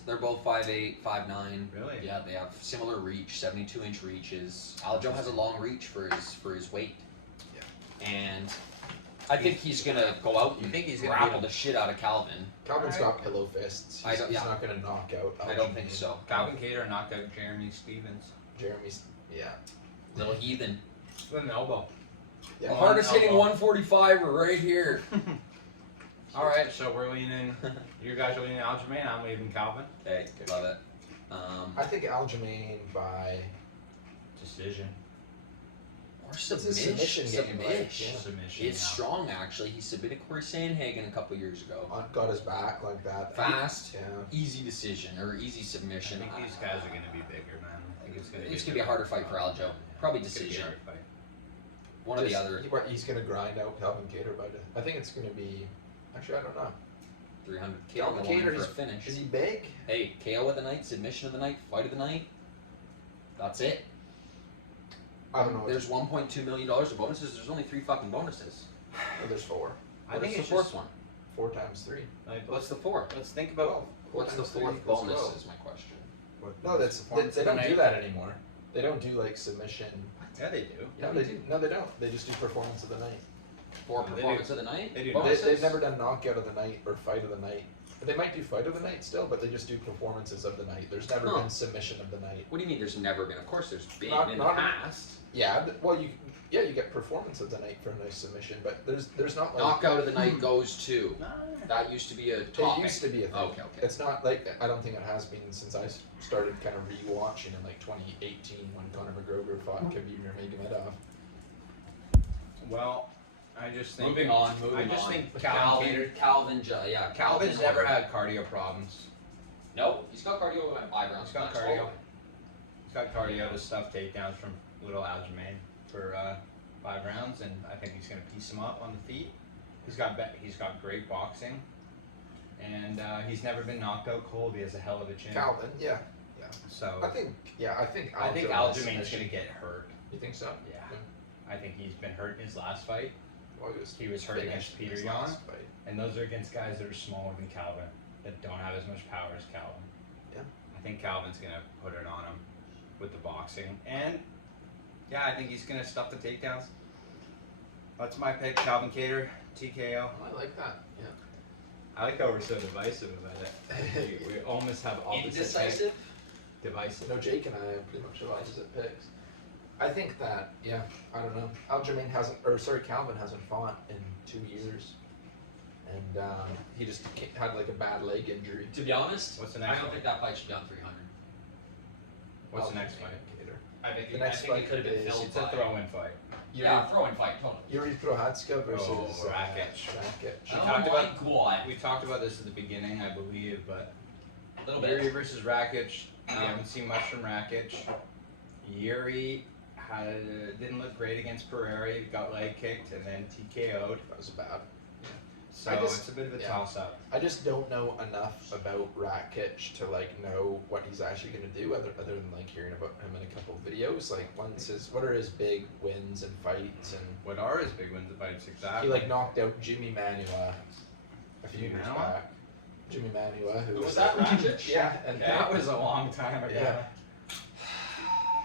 They're both 5'8", 5'9". Really? Yeah, they have similar reach, 72-inch reaches. Aljo has a long reach for his weight. Yeah. And I think he's gonna go out You and think he's gonna grapple beat the shit out of Calvin. Calvin's Alright. got pillow fists. I don't- He's yeah. not going to knock out. I don't think Aljamain. so. Calvin Kattar knocked out Jeremy Stevens Jeremy's, yeah. Little heathen. with an elbow. Yeah. The One hardest hitting elbow. 145 right here. All right, so we're leaning. You guys are leaning Aljamain. I'm leaving Calvin. Okay, love it. I think Aljamain by Decision. Or a submission. submission game, like, yeah. Submission. It's strong actually. He submitted Corey Sandhagen a couple years ago. got his back like that. Fast, Yeah. easy decision or easy I submission. think these guys are gonna be bigger, man. I think it's gonna. It's gonna be a harder fight for Aljo. Probably It's gonna be a decision. hard fight. One or the other. He's going to grind out Calvin Kattar by. I think it's going to be. Actually, I don't know. 300 KO Calvin on the line Kattar, for a is finish. he big? Hey, KO of the night, submission of the night, fight of the night. That's it. I don't know. There's $1.2 million of bonuses. There's only 3 fucking bonuses. There's 4. I What think is it's the fourth just one? 4 times 3. like What's the fourth? let's think about. What's the 4th equals bonus 12. is my question. No, that's they don't do that anymore. They don't do like submission. Yeah, they do. No, they do. No, they don't. They just do performance of the night. For They performance do. of the night? They do. Bonuses? They've never done knockout of the night or fight of the night. They might do fight of the night still, but they just do performances of the night. There's never Huh. been submission of the night. What do you mean there's never been? Of course there's been Not- in not- the past. Yeah, well, you get performance of the night for a nice submission, but there's not like Knockout of the night goes to. Nah. That used to be a it topic. used to be a thing. Okay. It's not like I don't think it has been since I started kind of rewatching in like 2018 when Conor McGregor fought Khabib Nurmagomedov. Well, I just think. Moving on. I just think Calvin. Calvin. Calvin's Calvin's never had cardio problems. No, he's got cardio eyebrows. He's got Max cardio. Holloway. He's got cardio to stuff takedowns from little Aljamain for 5 rounds, and I think he's gonna piece him up on the feet. He's got great boxing, and he's never been knocked out cold. He has a hell of a chin. Calvin, yeah. So I think Aljamain's gonna get hurt. You think so? Yeah. I think he's been hurt in his last fight, Well, he was hurt finished against Peter his Yan. last fight. and those are against guys that are smaller than Calvin, that don't have as much power as Calvin. Yeah. I think Calvin's gonna put it on him with the boxing, and yeah, I think he's gonna stuff the takedowns. That's my pick, Calvin Kattar, TKO. I like that. Yeah. I like how we're so divisive about it. We almost have opposite Indecisive? picks. Divisive. No, Jake and I have pretty much opposite picks. I think that, yeah, I don't know. Calvin hasn't fought in 2 years. And he just had like a bad leg injury. To be honest, What's the I next don't fight? think that fight should be on 300. What's the next fight? I think The next I think fight it could have been is- filled It's a by. throw-in fight. Yeah, throw-in fight, totally. Yuri Prochazka versus Rakic. Rakic. I don't talked know about- why. We talked about this at the beginning, I believe, but A little Yuri bit. versus Rakic. We haven't seen much from Rakic. Yuri didn't look great against Pereira. He got leg kicked and then TKO'd. That was bad. So it's a bit of a yeah. toss-up. I just don't know enough about Rakic to like know what he's actually going to do other than like hearing about him in a couple of videos. Like what are his big wins and fights, and What are his big wins and fights he exactly? like knocked out Jimmy Manua a few Jimmy years Manua? back. Jimmy Manua, who Who was that, Rakic? Yeah, and that was a long time ago. Yeah.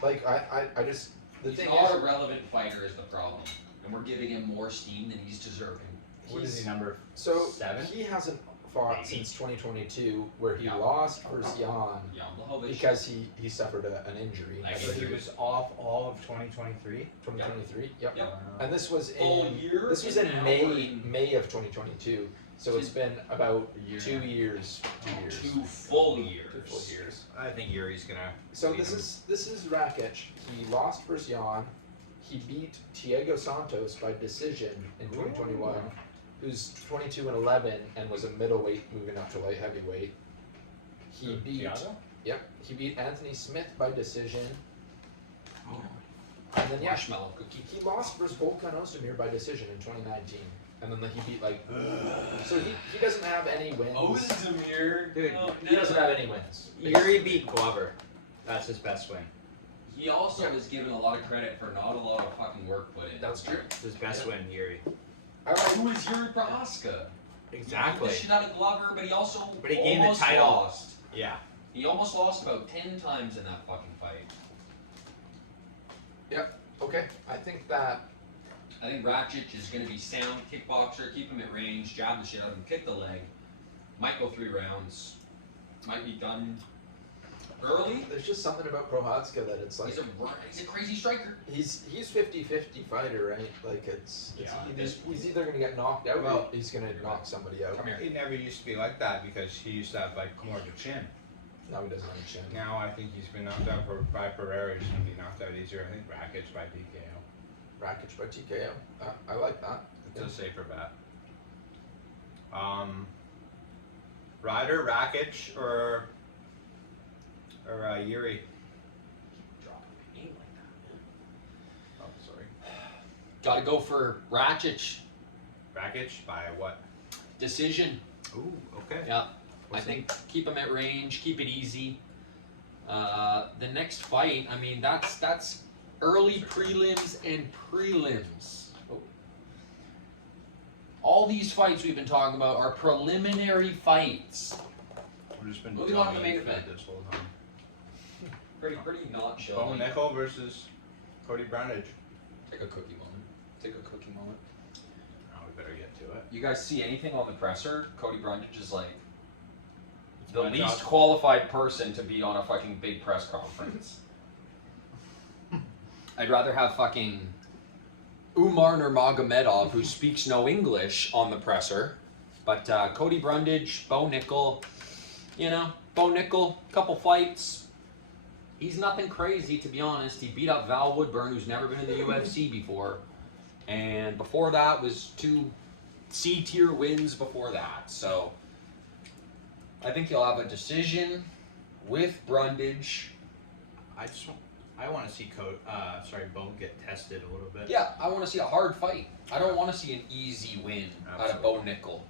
like I just the He's thing not is a relevant fighter is the problem. And we're giving him more steam than he's deserving. What is he, number so 7? he hasn't fought Maybe. since 2022 where he Yeah. lost versus Jan Jan Blachowicz. because he suffered an injury. Like, So he was off all of 2023? 2023. Yep. Yep. And this was Full in year. this was and in now May we're in May of 2022. So it's been about A year 2 now. years. 2 full years. 2 full years. I think Yuri's gonna. So beat him. this is Rakic. He lost versus Jan. He beat Thiago Santos by decision in 2021, who's 22-11 and was a middleweight moving up to light heavyweight. He beat Thiago? he beat Anthony Smith by decision. And then Marshmallow cookie. he lost versus Volkan Ozdemir by decision in 2019. And then he beat like so he doesn't have any wins. Ozdemir. Dude, Oh, He doesn't have any wins. Yuri beat Glover. That's his best win. He also was given a lot of credit for not a lot of fucking work put in. That's true. His best win, Yuri. I like Who is Yuri Prochazka? He beat the shit out of Glover, but he also But he gained the almost title. lost. Yeah. He almost lost about 10 times in that fucking fight. okay. I think that I think Rakic is going to be sound kickboxer, keep him at range, jab the shit out of him, kick the leg. Might go 3 rounds. Might be done early. there's just something about Prochazka that it's like He's a crazy striker. he's 50-50 fighter, right? Like it's Yeah. he's either gonna get knocked out Well, or he's gonna knock somebody out. Come here. He never used to be like that because he used to have like more of a chin. Now he doesn't have a chin. Now I think he's been knocked out by Pereira. He's gonna be knocked out easier. I think Rakic by TKO. Rakic by TKO. I like that. It's a safer bet. Ryder, Rakic, or Yuri? Oh, sorry. Gotta go for Rakic. Rakic by what? Decision. Ooh, okay. Yeah. What's I think keep him at range, keep it easy. The next fight, I mean, that's early prelims and prelims. All these fights we've been talking about are preliminary fights. We've just been Moving on to the main dummy event. this whole time. Pretty not Bo showy. Nickel versus Cody Brownage. Take a cookie moment. Take a cookie moment. Oh, we better get to it. You guys see anything on the presser? Cody Brundage is like It's the my least job. qualified person to be on a fucking big press conference. I'd rather have fucking Umar Nurmagomedov, who speaks no English, on the presser. But Cody Brundage, Bo Nickel, Bo Nickel, couple fights. He's nothing crazy, to be honest. He beat up Val Woodburn, who's never been in the UFC before. And before that was 2 C-tier wins before that. So I think he'll have a decision with Brundage. I want to see Bo get tested a little bit. Yeah, I want to see a hard fight. I don't want to see an easy win out of Bo Nickel.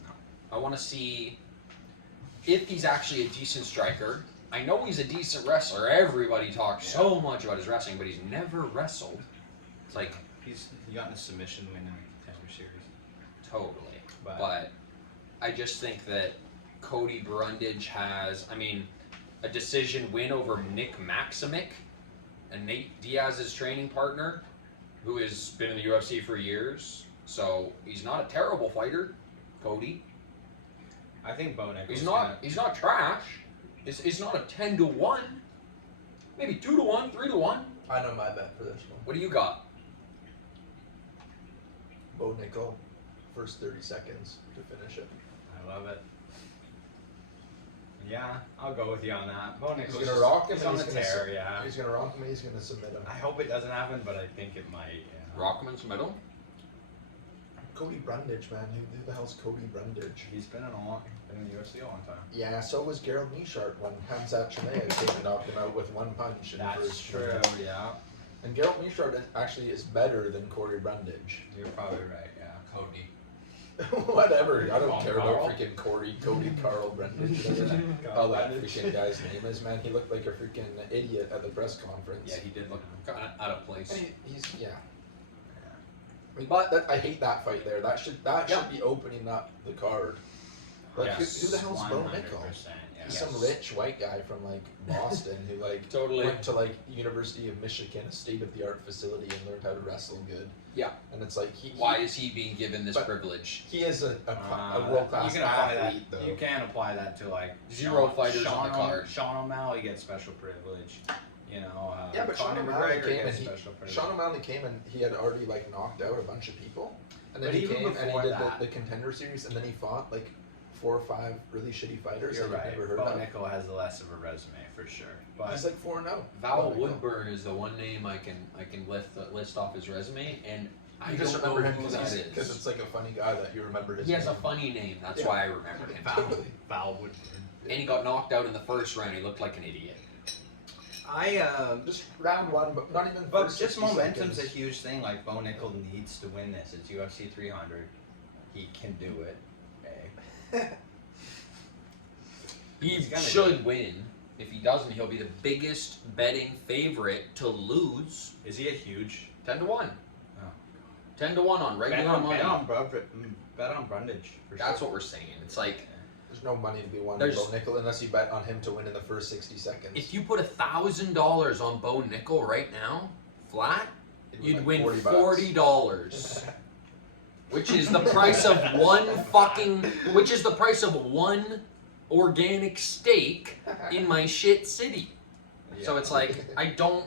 I want to see if he's actually a decent striker. I know he's a decent wrestler. Everybody talks so much about his wrestling, but he's never wrestled. It's like he got in a submission win in the Contender Series. Totally. But I just think that Cody Brundage has, a decision win over Nick Maximic, and Nate Diaz's training partner, who has been in the UFC for years. So he's not a terrible fighter, Cody. I think Bo Nickel's He's not trash. It's not a 10-1. Maybe 2-1, 3-1. I know my bet for this one. What do you got? Bo Nickel, first 30 seconds to finish it. I love it. Yeah, I'll go with you on that. Bo Nickel's He's gonna rock him. He's on the tear, yeah. He's gonna rock him. He's gonna submit him. I hope it doesn't happen, but I think it might. Yeah. Rock him in the middle? Cody Brundage, man. Who the hell's Cody Brundage? He's been in the UFC a long time. Yeah, so was Gerald Meashart when Hamzat Chimaev came and knocked him out with one punch in the That's first true, round. yeah. And Gerald Meashart actually is better than Cody Brundage. You're probably right, yeah. Cody. Whatever. I don't Carl. care about freaking Cody Carl Brundage. All that freaking guy's name is, man. He looked like a freaking idiot at the press conference. Yeah, he did look kind of out of place. And he's But I hate that fight there. That should be opening up the card. Like who the hell's Bo Nickel? Yeah. He's some rich white guy from like Boston who like Totally. went to like University of Michigan, a state of the art facility, and learned how to wrestle good. Yeah. And it's like Why is he being given this privilege? he is a world class athlete though. You can apply that to like Zero fighters on the card. Sean O'Malley gets special privilege. Yeah, but Sean Conor O'Malley McGregor came and gets special privilege. Sean O'Malley came and he had already like knocked out a bunch of people, and then But he even came and he before did that- the Contender Series, and then he fought like 4 or 5 really shitty fighters You're that right. you've never heard Bo of. Nickel has less of a resume for sure. But He's like 4-0. Val Bo Nickel. Woodburn is the one name I can list off his resume, and I You just don't know remember him who that because is. it's like a funny guy that you remember his He has name. a funny name. That's Yeah. why I remember him. Val Woodburn. And he got knocked out in the first round. He looked like an idiot. Just round 1, but not even. But first just 60 momentum's a seconds. huge thing. Like Bo Nickel needs to win this. It's UFC 300. He can do it. Okay. He He's gonna should win. If he doesn't, he'll be the biggest betting favorite to lose. Is he a huge 10-1. Oh. 10-1 on regular money. Bet on Brundage. For That's sure. what we're saying. It's like There's no money to be won on There's- Bo Nickel unless you bet on him to win in the first 60 seconds. if you put $1,000 on Bo Nickel right now, flat, you'd win $40. Which is the price of one organic steak in my shit city. So it's like I don't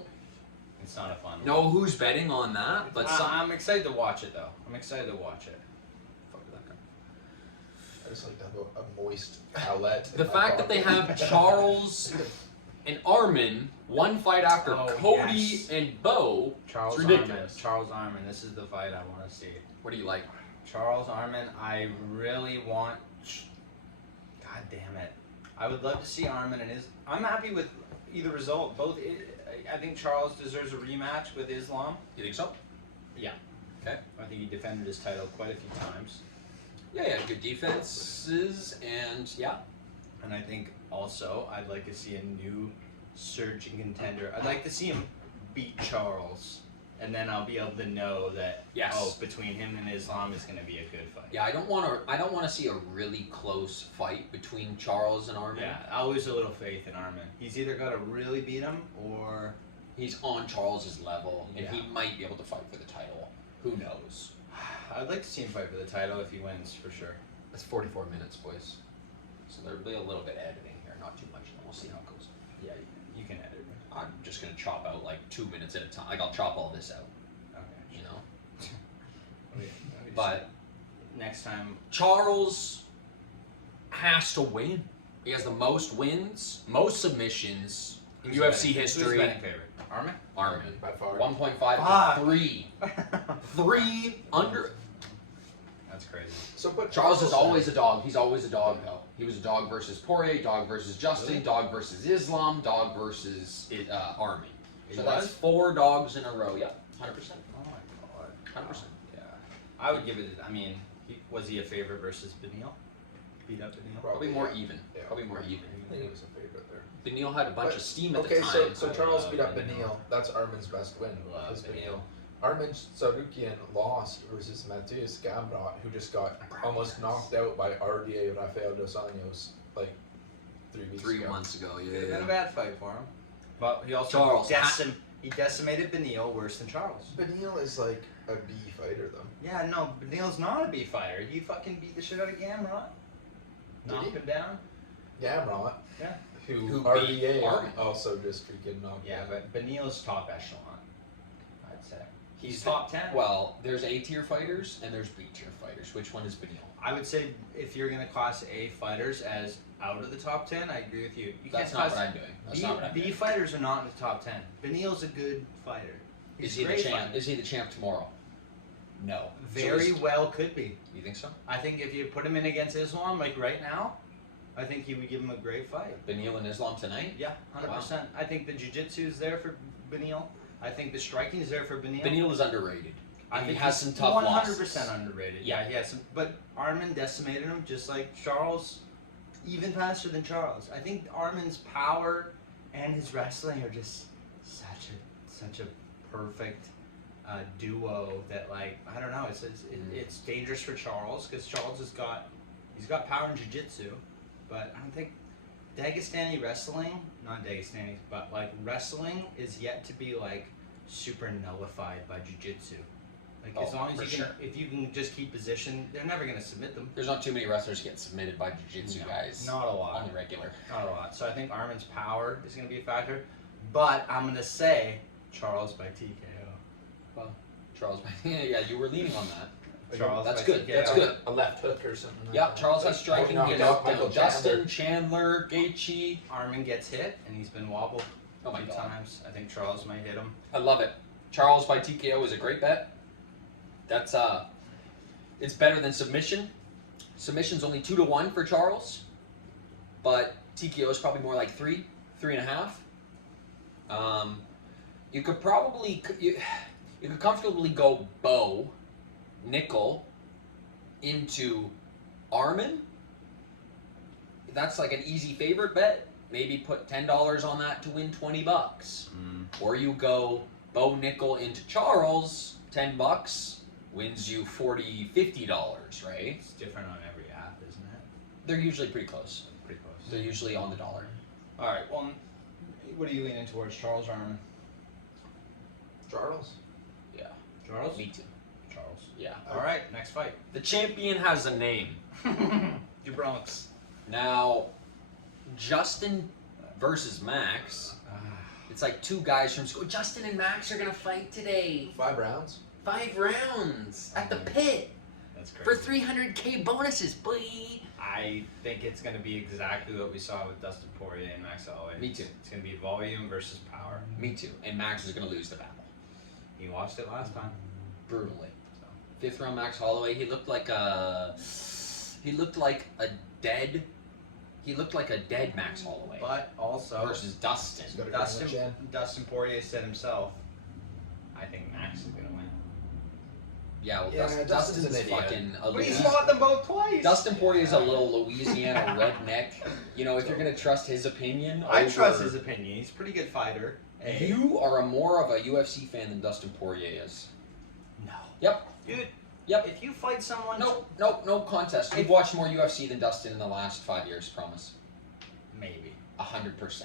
It's not a fun one. know who's betting on that, but I'm excited to watch it though. I'm excited to watch it. Fuck that guy. I just like to have a moist palette. in The my fact that they pocket. have Charles and Armin one fight after Oh, Cody yes. and Bo. Charles It's ridiculous. Armin. Charles Armin. This is the fight I want to see. What do you like? Charles Armin. I really want. God damn it! I would love to see Armin and his. I'm happy with either result. Both. I think Charles deserves a rematch with Islam. You think so? Yeah. Okay. I think he defended his title quite a few times. Yeah, good defenses and yeah. And I think also I'd like to see a new surging contender. I'd like to see him beat Charles, and then I'll be able to know that between him and Islam is going to be a good fight. Yeah, I don't want to see a really close fight between Charles and Armin. Yeah, I lose a little faith in Armin. He's either got to really beat him or He's on Charles's level, and Yeah. he might be able to fight for the title. Who knows? I'd like to see him fight for the title if he wins for sure. It's 44 minutes, boys. So there'll be a little bit of editing here, not too much, and we'll see how it goes. Yeah, you can edit it. I'm just gonna chop out like 2 minutes at a time. Like I'll chop all this out, Okay. you know. Let me But next time, Charles has to win. He has the most wins, most submissions in who's UFC betting- history. Who's betting favorite? Armin? Armin. By far. 1.5 Fuck. to 3. 3 under. That's crazy. So, but Charles is always a dog. He's always a dog, though. He was a dog versus Poirier, dog versus Justin, Really? dog versus Islam, dog versus Armin. He So was? that's 4 dogs in a row. Yeah, 100%. Oh my god. 100%. Yeah. I would give it. I mean, was he a favorite versus Benil? Beat up Benil. Probably more even. Yeah. Probably more even. I think he was a favorite there. Benil had a bunch of steam at Okay, the time. so Charles beat up Benil. That's Armin's best win. Love is Benil. Armin Sarukian lost versus Matheus Gamrot, who just got almost knocked out by RDA Rafael Dos Anjos like 3 weeks 3 ago. months ago. Could have been a Yeah. bad fight for him. But he also Charles, he decimated Benil worse than Charles. Benil is like a B fighter though. Yeah, no, Benil's not a B fighter. He fucking beat the shit out of Gamrot. Did Knocked he? him down. Gamrot, Yeah. who beat RDA Armin. also just freaking knocked Yeah, out. but Benil's top echelon, I'd say. He's He's top 10. Well, there's A tier fighters and there's B tier fighters. Which one is Benil? I would say if you're going to class A fighters as out of the top 10, I agree with you. You That's can't not class what I'm doing. That's not what I'm B doing. fighters are not in the top 10. Benil's a good fighter. He's Is he a the great champ? fighter. Is he the champ tomorrow? No. Very So well could be. you think so? I think if you put him in against Islam, like right now, I think he would give him a great fight. Benil and Islam tonight? Yeah, 100%. I think the jiu-jitsu is there for Benil. I think the striking is there for Benil. Benil is underrated. I And think he has he's some tough 100% losses. underrated. Yeah. Yeah, he has some. But Armin decimated him just like Charles, even faster than Charles. I think Armin's power and his wrestling are just such a perfect duo that, like, I don't know. It's dangerous for Charles because Charles he's got power in jiu-jitsu, but I don't think Dagestani wrestling, not Dagestani, but like wrestling is yet to be like super nullified by jiu-jitsu. Like as Oh, long as for you can, sure. if you can just keep position, they're never gonna submit them. There's not too many wrestlers getting submitted by jiu-jitsu guys Not a on lot. the regular. Not a lot. So I think Armin's power is gonna be a factor, but I'm gonna say Charles by TKO. Charles, yeah, you were leaning on that. Charles That's by good. TKO. That's good. A left hook or something. Yeah, Charles has striking. knocked He out knocked Michael down Justin, Chandler, Gaethje. Armin gets hit and he's been wobbled Oh my a few god. times. I think Charles might hit him. I love it. Charles by TKO is a great bet. That's it's better than submission. Submission's only 2-1 for Charles, but TKO is probably more like 3.5. You could probably you could comfortably go bow, nickel, into Armin. That's like an easy favorite bet. Maybe put $10 on that to win $20. Or you go bow nickel into Charles, $10 wins you $40, $50, right? It's different on every app, isn't it? They're usually pretty close. Pretty close. They're usually on the dollar. All right. Well, what are you leaning towards, Charles or Armin? Charles. Yeah. Charles. Me too. Charles. Yeah. All right. Next fight. The champion has a name. Du Bronx. Now, Justin versus Max. It's like two guys from school. Justin and Max are gonna fight today. 5 rounds. 5 rounds at the pit That's for crazy. 300K bonuses, boy. I think it's going to be exactly what we saw with Dustin Poirier and Max Holloway. Me too. It's going to be volume versus power. Me too. And Max is gonna lose the battle You watched it last time. brutally. 5th round Max Holloway. He looked like a dead Max Holloway But also, versus Dustin. He's got a gun in the chin. Dustin Poirier said himself, I think Max is going to win. Yeah, well, Yeah, Dustin's Dustin's an idiot. fucking a But he's Louis- fought them both twice. Dustin Poirier's a little Louisiana redneck. You know, if you're gonna trust his opinion, I trust over- his opinion. He's a pretty good fighter. You are more of a UFC fan than Dustin Poirier is. No. Yep. Dude. Yep. If you fight someone. No contest. You've watched more UFC than Dustin in the last 5 years. Promise. Maybe. 100%.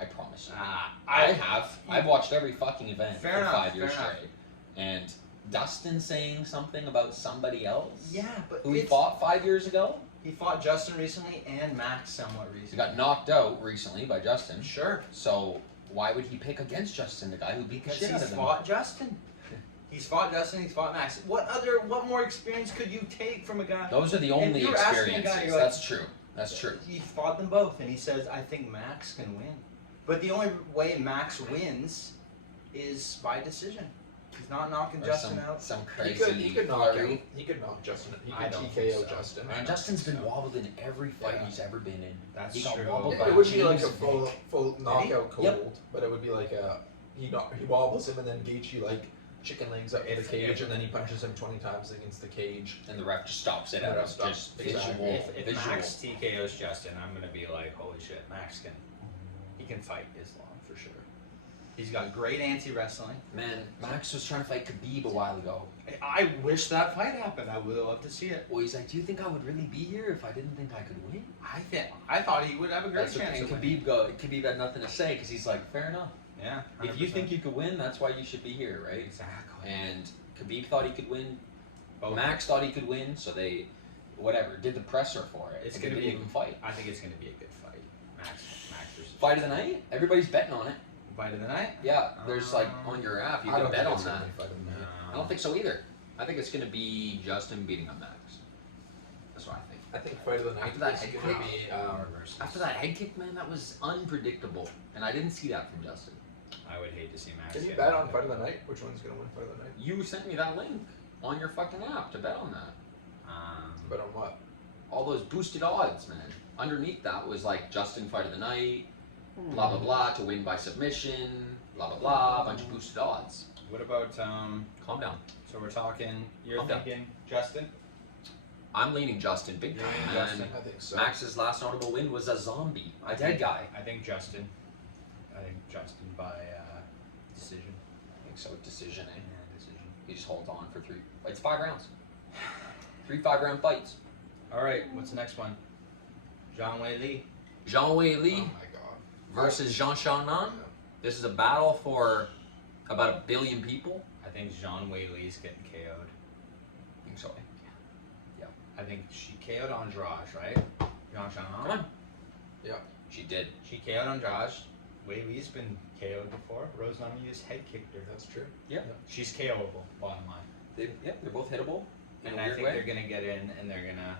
I promise you. I have. I've watched every fucking event Fair for enough, 5 years fair enough. straight. And Dustin saying something about somebody else. Yeah, but Who he fought 5 years ago. He fought Justin recently and Max somewhat He recently. got knocked out recently by Justin. Sure. So why would he pick against Justin, the guy who beat the Because shit out he's of him? fought Justin. He's fought Justin, he's fought Max. What more experience could you take from a guy? Those are the only you're asking a guy, experiences. you're like- That's true. That's true. He fought them both, and he says, I think Max can win. But the only way Max wins is by decision. He's not knocking Or Justin some, out. some He crazy could knock flurry. out. He could knock Justin. He I could don't TKO think so. Justin. Man, Justin's been so. wobbled in every fight Yeah. he's ever been in. That's he got true. wobbled Yeah, by it wouldn't be like James a full knockout cold, Yep. but it would be like a he wobbles him, and then Gaethje like chicken legs up to the If- cage, if- and then he punches him 20 times against the cage. And the ref just stops it The out ref of stops. just Exactly. visual. If visual. Max TKOs Justin, I'm gonna be like, holy shit, Max he can fight Islam for sure. He's got great anti-wrestling. Man, Max was trying to fight Khabib a while ago. I wish that fight happened. I would love to see it. Well, he's like, do you think I would really be here if I didn't think I could win? I thought he would have a great That's what, chance. and of winning. Khabib had nothing to say because he's like, fair enough. Yeah. If you 100%. think you could win, that's why you should be here, right? Exactly. And Khabib thought he could win. Both. Max thought he could win, so they, whatever, did the presser for it. It's They gonna didn't be- even fight. I think it's gonna be a good fight. Max versus Fight of the night? Everybody's betting on it. Fight of the night. Yeah, there's like on your app, you I can don't bet think on it's that. gonna be fight of the night. I don't think so either. I think it's going to be Justin beating up Max. That's what I think. I think fight of the night After that is head going to kick. be. After that head kick, man, that was unpredictable. And I didn't see that from Justin. I would hate to see Max. Can you get bet knocked on fight of out. the night? Which one's going to win fight of the night? You sent me that link on your fucking app to bet on that. Bet on what? All those boosted odds, man. Underneath that was like Justin fight of the night, blah blah blah to win by submission, blah blah blah, a bunch of boosted odds. What about Calm down. So we're talking. You're Calm down. thinking Justin. I'm leaning Justin big You're time, leaning man. Justin. I think so. Max's last notable win was a zombie, a dead guy. I think Justin. I think Justin by decision. I think so. Decision, eh? Yeah, decision. He just holds on for 3 fights, 5 rounds. 3 5-round fights. All right. What's the next one? Zhang Wei Li. Zhang Wei Oh Li my god. versus Zhang Xiaonan. This is a battle for about 1 billion people. I think Zhang Wei Li's getting KO'd. I think so. I think she KO'd Andrade, right? Zhang Xiaonan. Come on. She did. She KO'd Andrade. Wei Li's been KO'd before. Rose Namajunas head kicked her. That's true. She's KO'able, bottom line. They're both hittable in And a I weird think way. they're gonna get in and they're gonna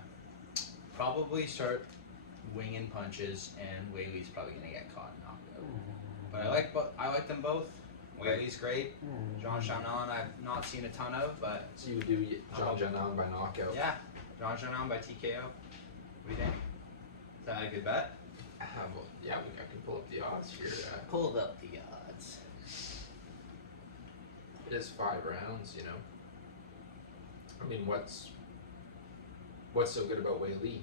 probably start winging punches, and Wei Li's probably gonna get caught and knocked out. But I like them both. Wei Li's great. Zhang Xiaonan I've not seen a ton of, but So you would do John Janan by knockout. yeah, Zhang Xiaonan by TKO. What do you think? Is that a good bet? Well, yeah, I can pull up the odds here. Pulled up the odds. It is 5 rounds, you know. I mean, what's so good about Wei Li?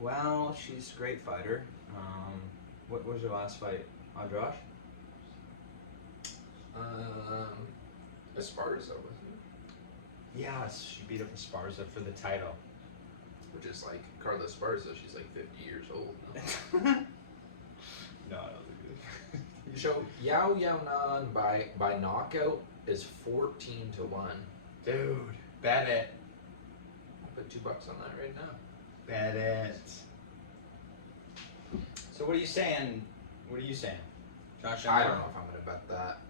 Well, she's a great fighter. What was her last fight? Andrade? Esparza, wasn't it? Yes, she beat up Esparza for the title. Which is like Carla Esparza. She's like 50 years old now. No, I don't think it is. So Yao Nan by knockout is 14 to 1. Dude, bet it. I'll put $2 on that right now. Bet it. So what are you saying? What are you saying? Josh, I don't know if I'm gonna bet that.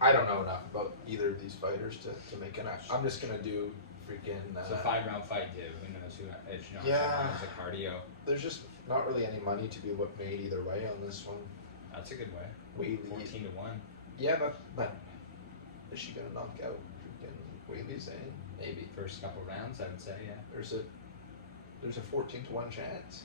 I don't know enough about either of these fighters to make an. I'm just gonna do freaking. It's a 5-round fight, dude. Who knows who? If Josh Yeah. has a cardio. There's just not really any money to be made either way on this one. That's a good way. Wei Li. 14 to 1. Yeah, but is she gonna knock out freaking Wei Li Zhang? Maybe. First couple rounds, I would say, yeah. There's a 14 to 1 chance.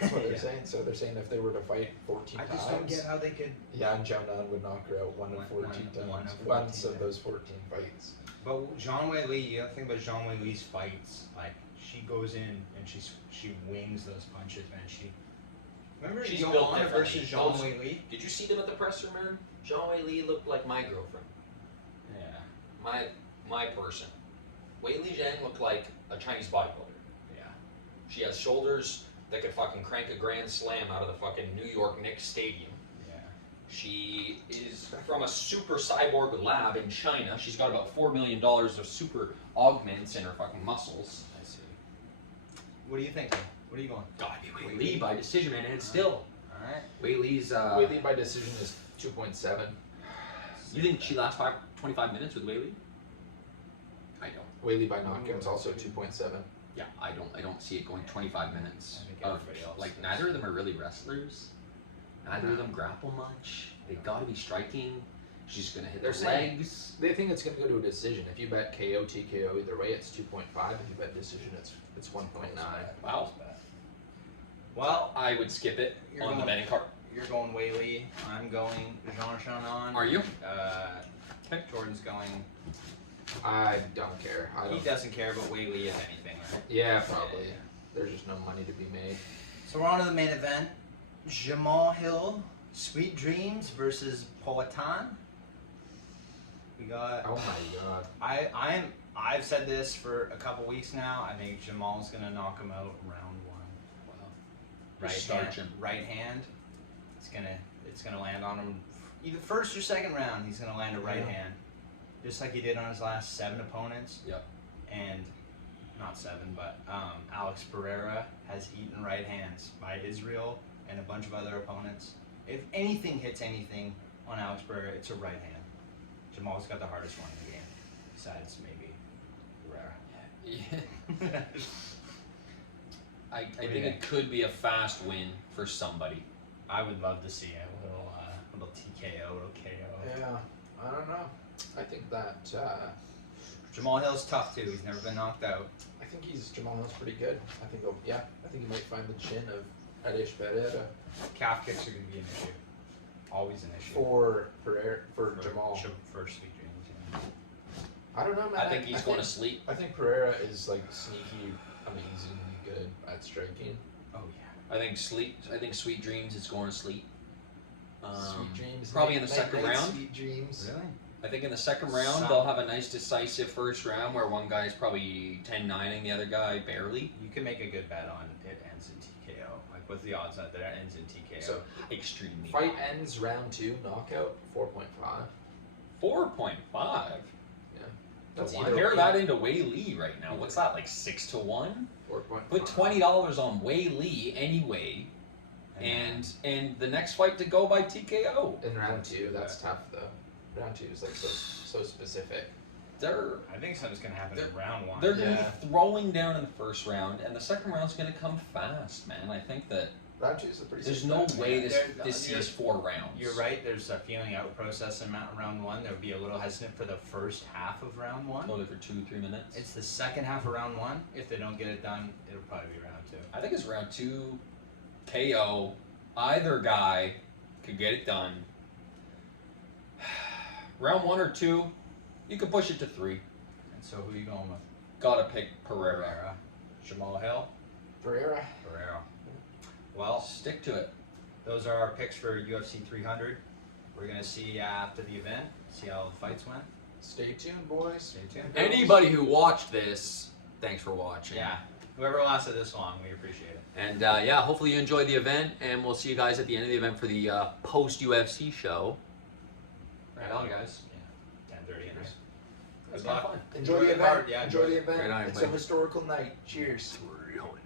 That's what they're Yeah. saying. So they're saying if they were to fight 14 I times, just don't get how they could. Yan Jianan would knock her out 1 of 14 times. one of 14, Once of yeah. those 14 fights. But Zhang Wei Li, you gotta think about Zhang Wei Li's fights. Like she goes in and she wings those punches, man. Remember She's built Joanna differently. versus Zhang Those- Wei Li? Did you see them at the presser, man? Zhang Wei Li looked like my girlfriend. Yeah. My person. Wei Li Zhang looked like a Chinese bodybuilder. Yeah. She has shoulders that could fucking crank a grand slam out of the fucking New York Knicks stadium. Yeah. She is from a super cyborg lab in China. She's got about $4 million of super augments in her fucking muscles. I see. What are you thinking? What are you going? Gotta be Wei Li by decision, man, and still. Alright. Wei Li's, Wei Li by decision is 2.7. you think she lasts 25 minutes with Wei Li? I don't. Wei Li by knockout is also 2.7. Yeah, I don't see it going 25 minutes. I think of, everybody else like, does. neither of them are really wrestlers. Neither of them grapple much. They gotta be striking. She's gonna hit They're the saying- legs. They think it's going to go to a decision. If you bet KO, TKO, either way, it's 2.5. If you bet decision, it's 1.9. Wow. Well, I would skip it You're on the going- betting card. you're going Whaley. I'm going Jean Shannon. Are you? Jordan's going. I don't care. He doesn't care, but Whaley is anything, right? Yeah, probably. There's just no money to be made. So we're on to the main event. Jamal Hill, Sweet Dreams versus Poatan. We got. Oh my god. I've said this for a couple weeks now. I think Jamal's gonna knock him out round 1. Wow. Right Starch hand. him. Right hand. It's gonna land on him. Either first or second round, he's gonna land a right hand, just like he did on his last 7 opponents. Yep. And not 7, but Alex Pereira has eaten right hands by Israel and a bunch of other opponents. If anything hits anything on Alex Pereira, it's a right hand. Jamal's got the hardest one in the game, besides maybe Pereira. Yeah. I think it could be a fast win for somebody. I would love to see a little TKO, little KO. Yeah, I don't know. I think that Jamal Hill's tough too. He's never been knocked out. I think Jamal Hill's pretty good. I think he might find the chin of Adish Pereira Calf kicks are going to be an issue. Always an issue. for Jamal. For Sweet Dreams. Yeah. I don't know, man. I think he's going to sleep. I think Pereira is like sneaky, amazingly good at striking. Oh yeah. I think Sweet Dreams is going to sleep. Sweet dreams. Probably in the second round. Sweet dreams. Really? I think in the second round they'll have a nice decisive first round where one guy's probably 10-9ing the other guy barely. You can make a good bet on it ends in TKO. Like, what's the odds that it ends in TKO? So Extremely fight high. ends round 2, knockout 4.5. 4.5. That's One. either Compare that into Wei Lee right now. What's that, like 6-1? 4.5. Put $20 on Wei Lee anyway, and the next fight to go by TKO. In round 2, that's tough though. Round 2 is like so specific. I think something's gonna happen in round 1. They're going to be throwing down in the first round, and the second round's going to come fast, man. I think that Round 2 is a pretty. there's safe no bet. way There- this you're- is 4 rounds. You're right. There's a feeling out process in round 1. There would be a little hesitant for the first half of round 1. Hold it for 2-3 minutes. It's the second half of round 1. If they don't get it done, it'll probably be round 2. I think it's round 2, KO. Either guy could get it done. Round 1 or 2, you could push it to 3. And so who are you going with? Gotta pick Pereira. Pereira. Jamal Hill. Pereira. Pereira. Well, Stick to it. those are our picks for UFC 300. We're gonna see after the event, see how the fights went. Stay tuned, boys. Stay tuned. Anybody who watched this, thanks for watching. Yeah. Whoever lasted this long, we appreciate it. And yeah, hopefully you enjoyed the event, and we'll see you guys at the end of the event for the post-UFC show. Right on, guys. Yeah. 10:30 in there. That's Good luck. fun. Enjoy the the event. card, yeah, Enjoy the Right on, event. It's a everybody. historical night. Cheers. 300.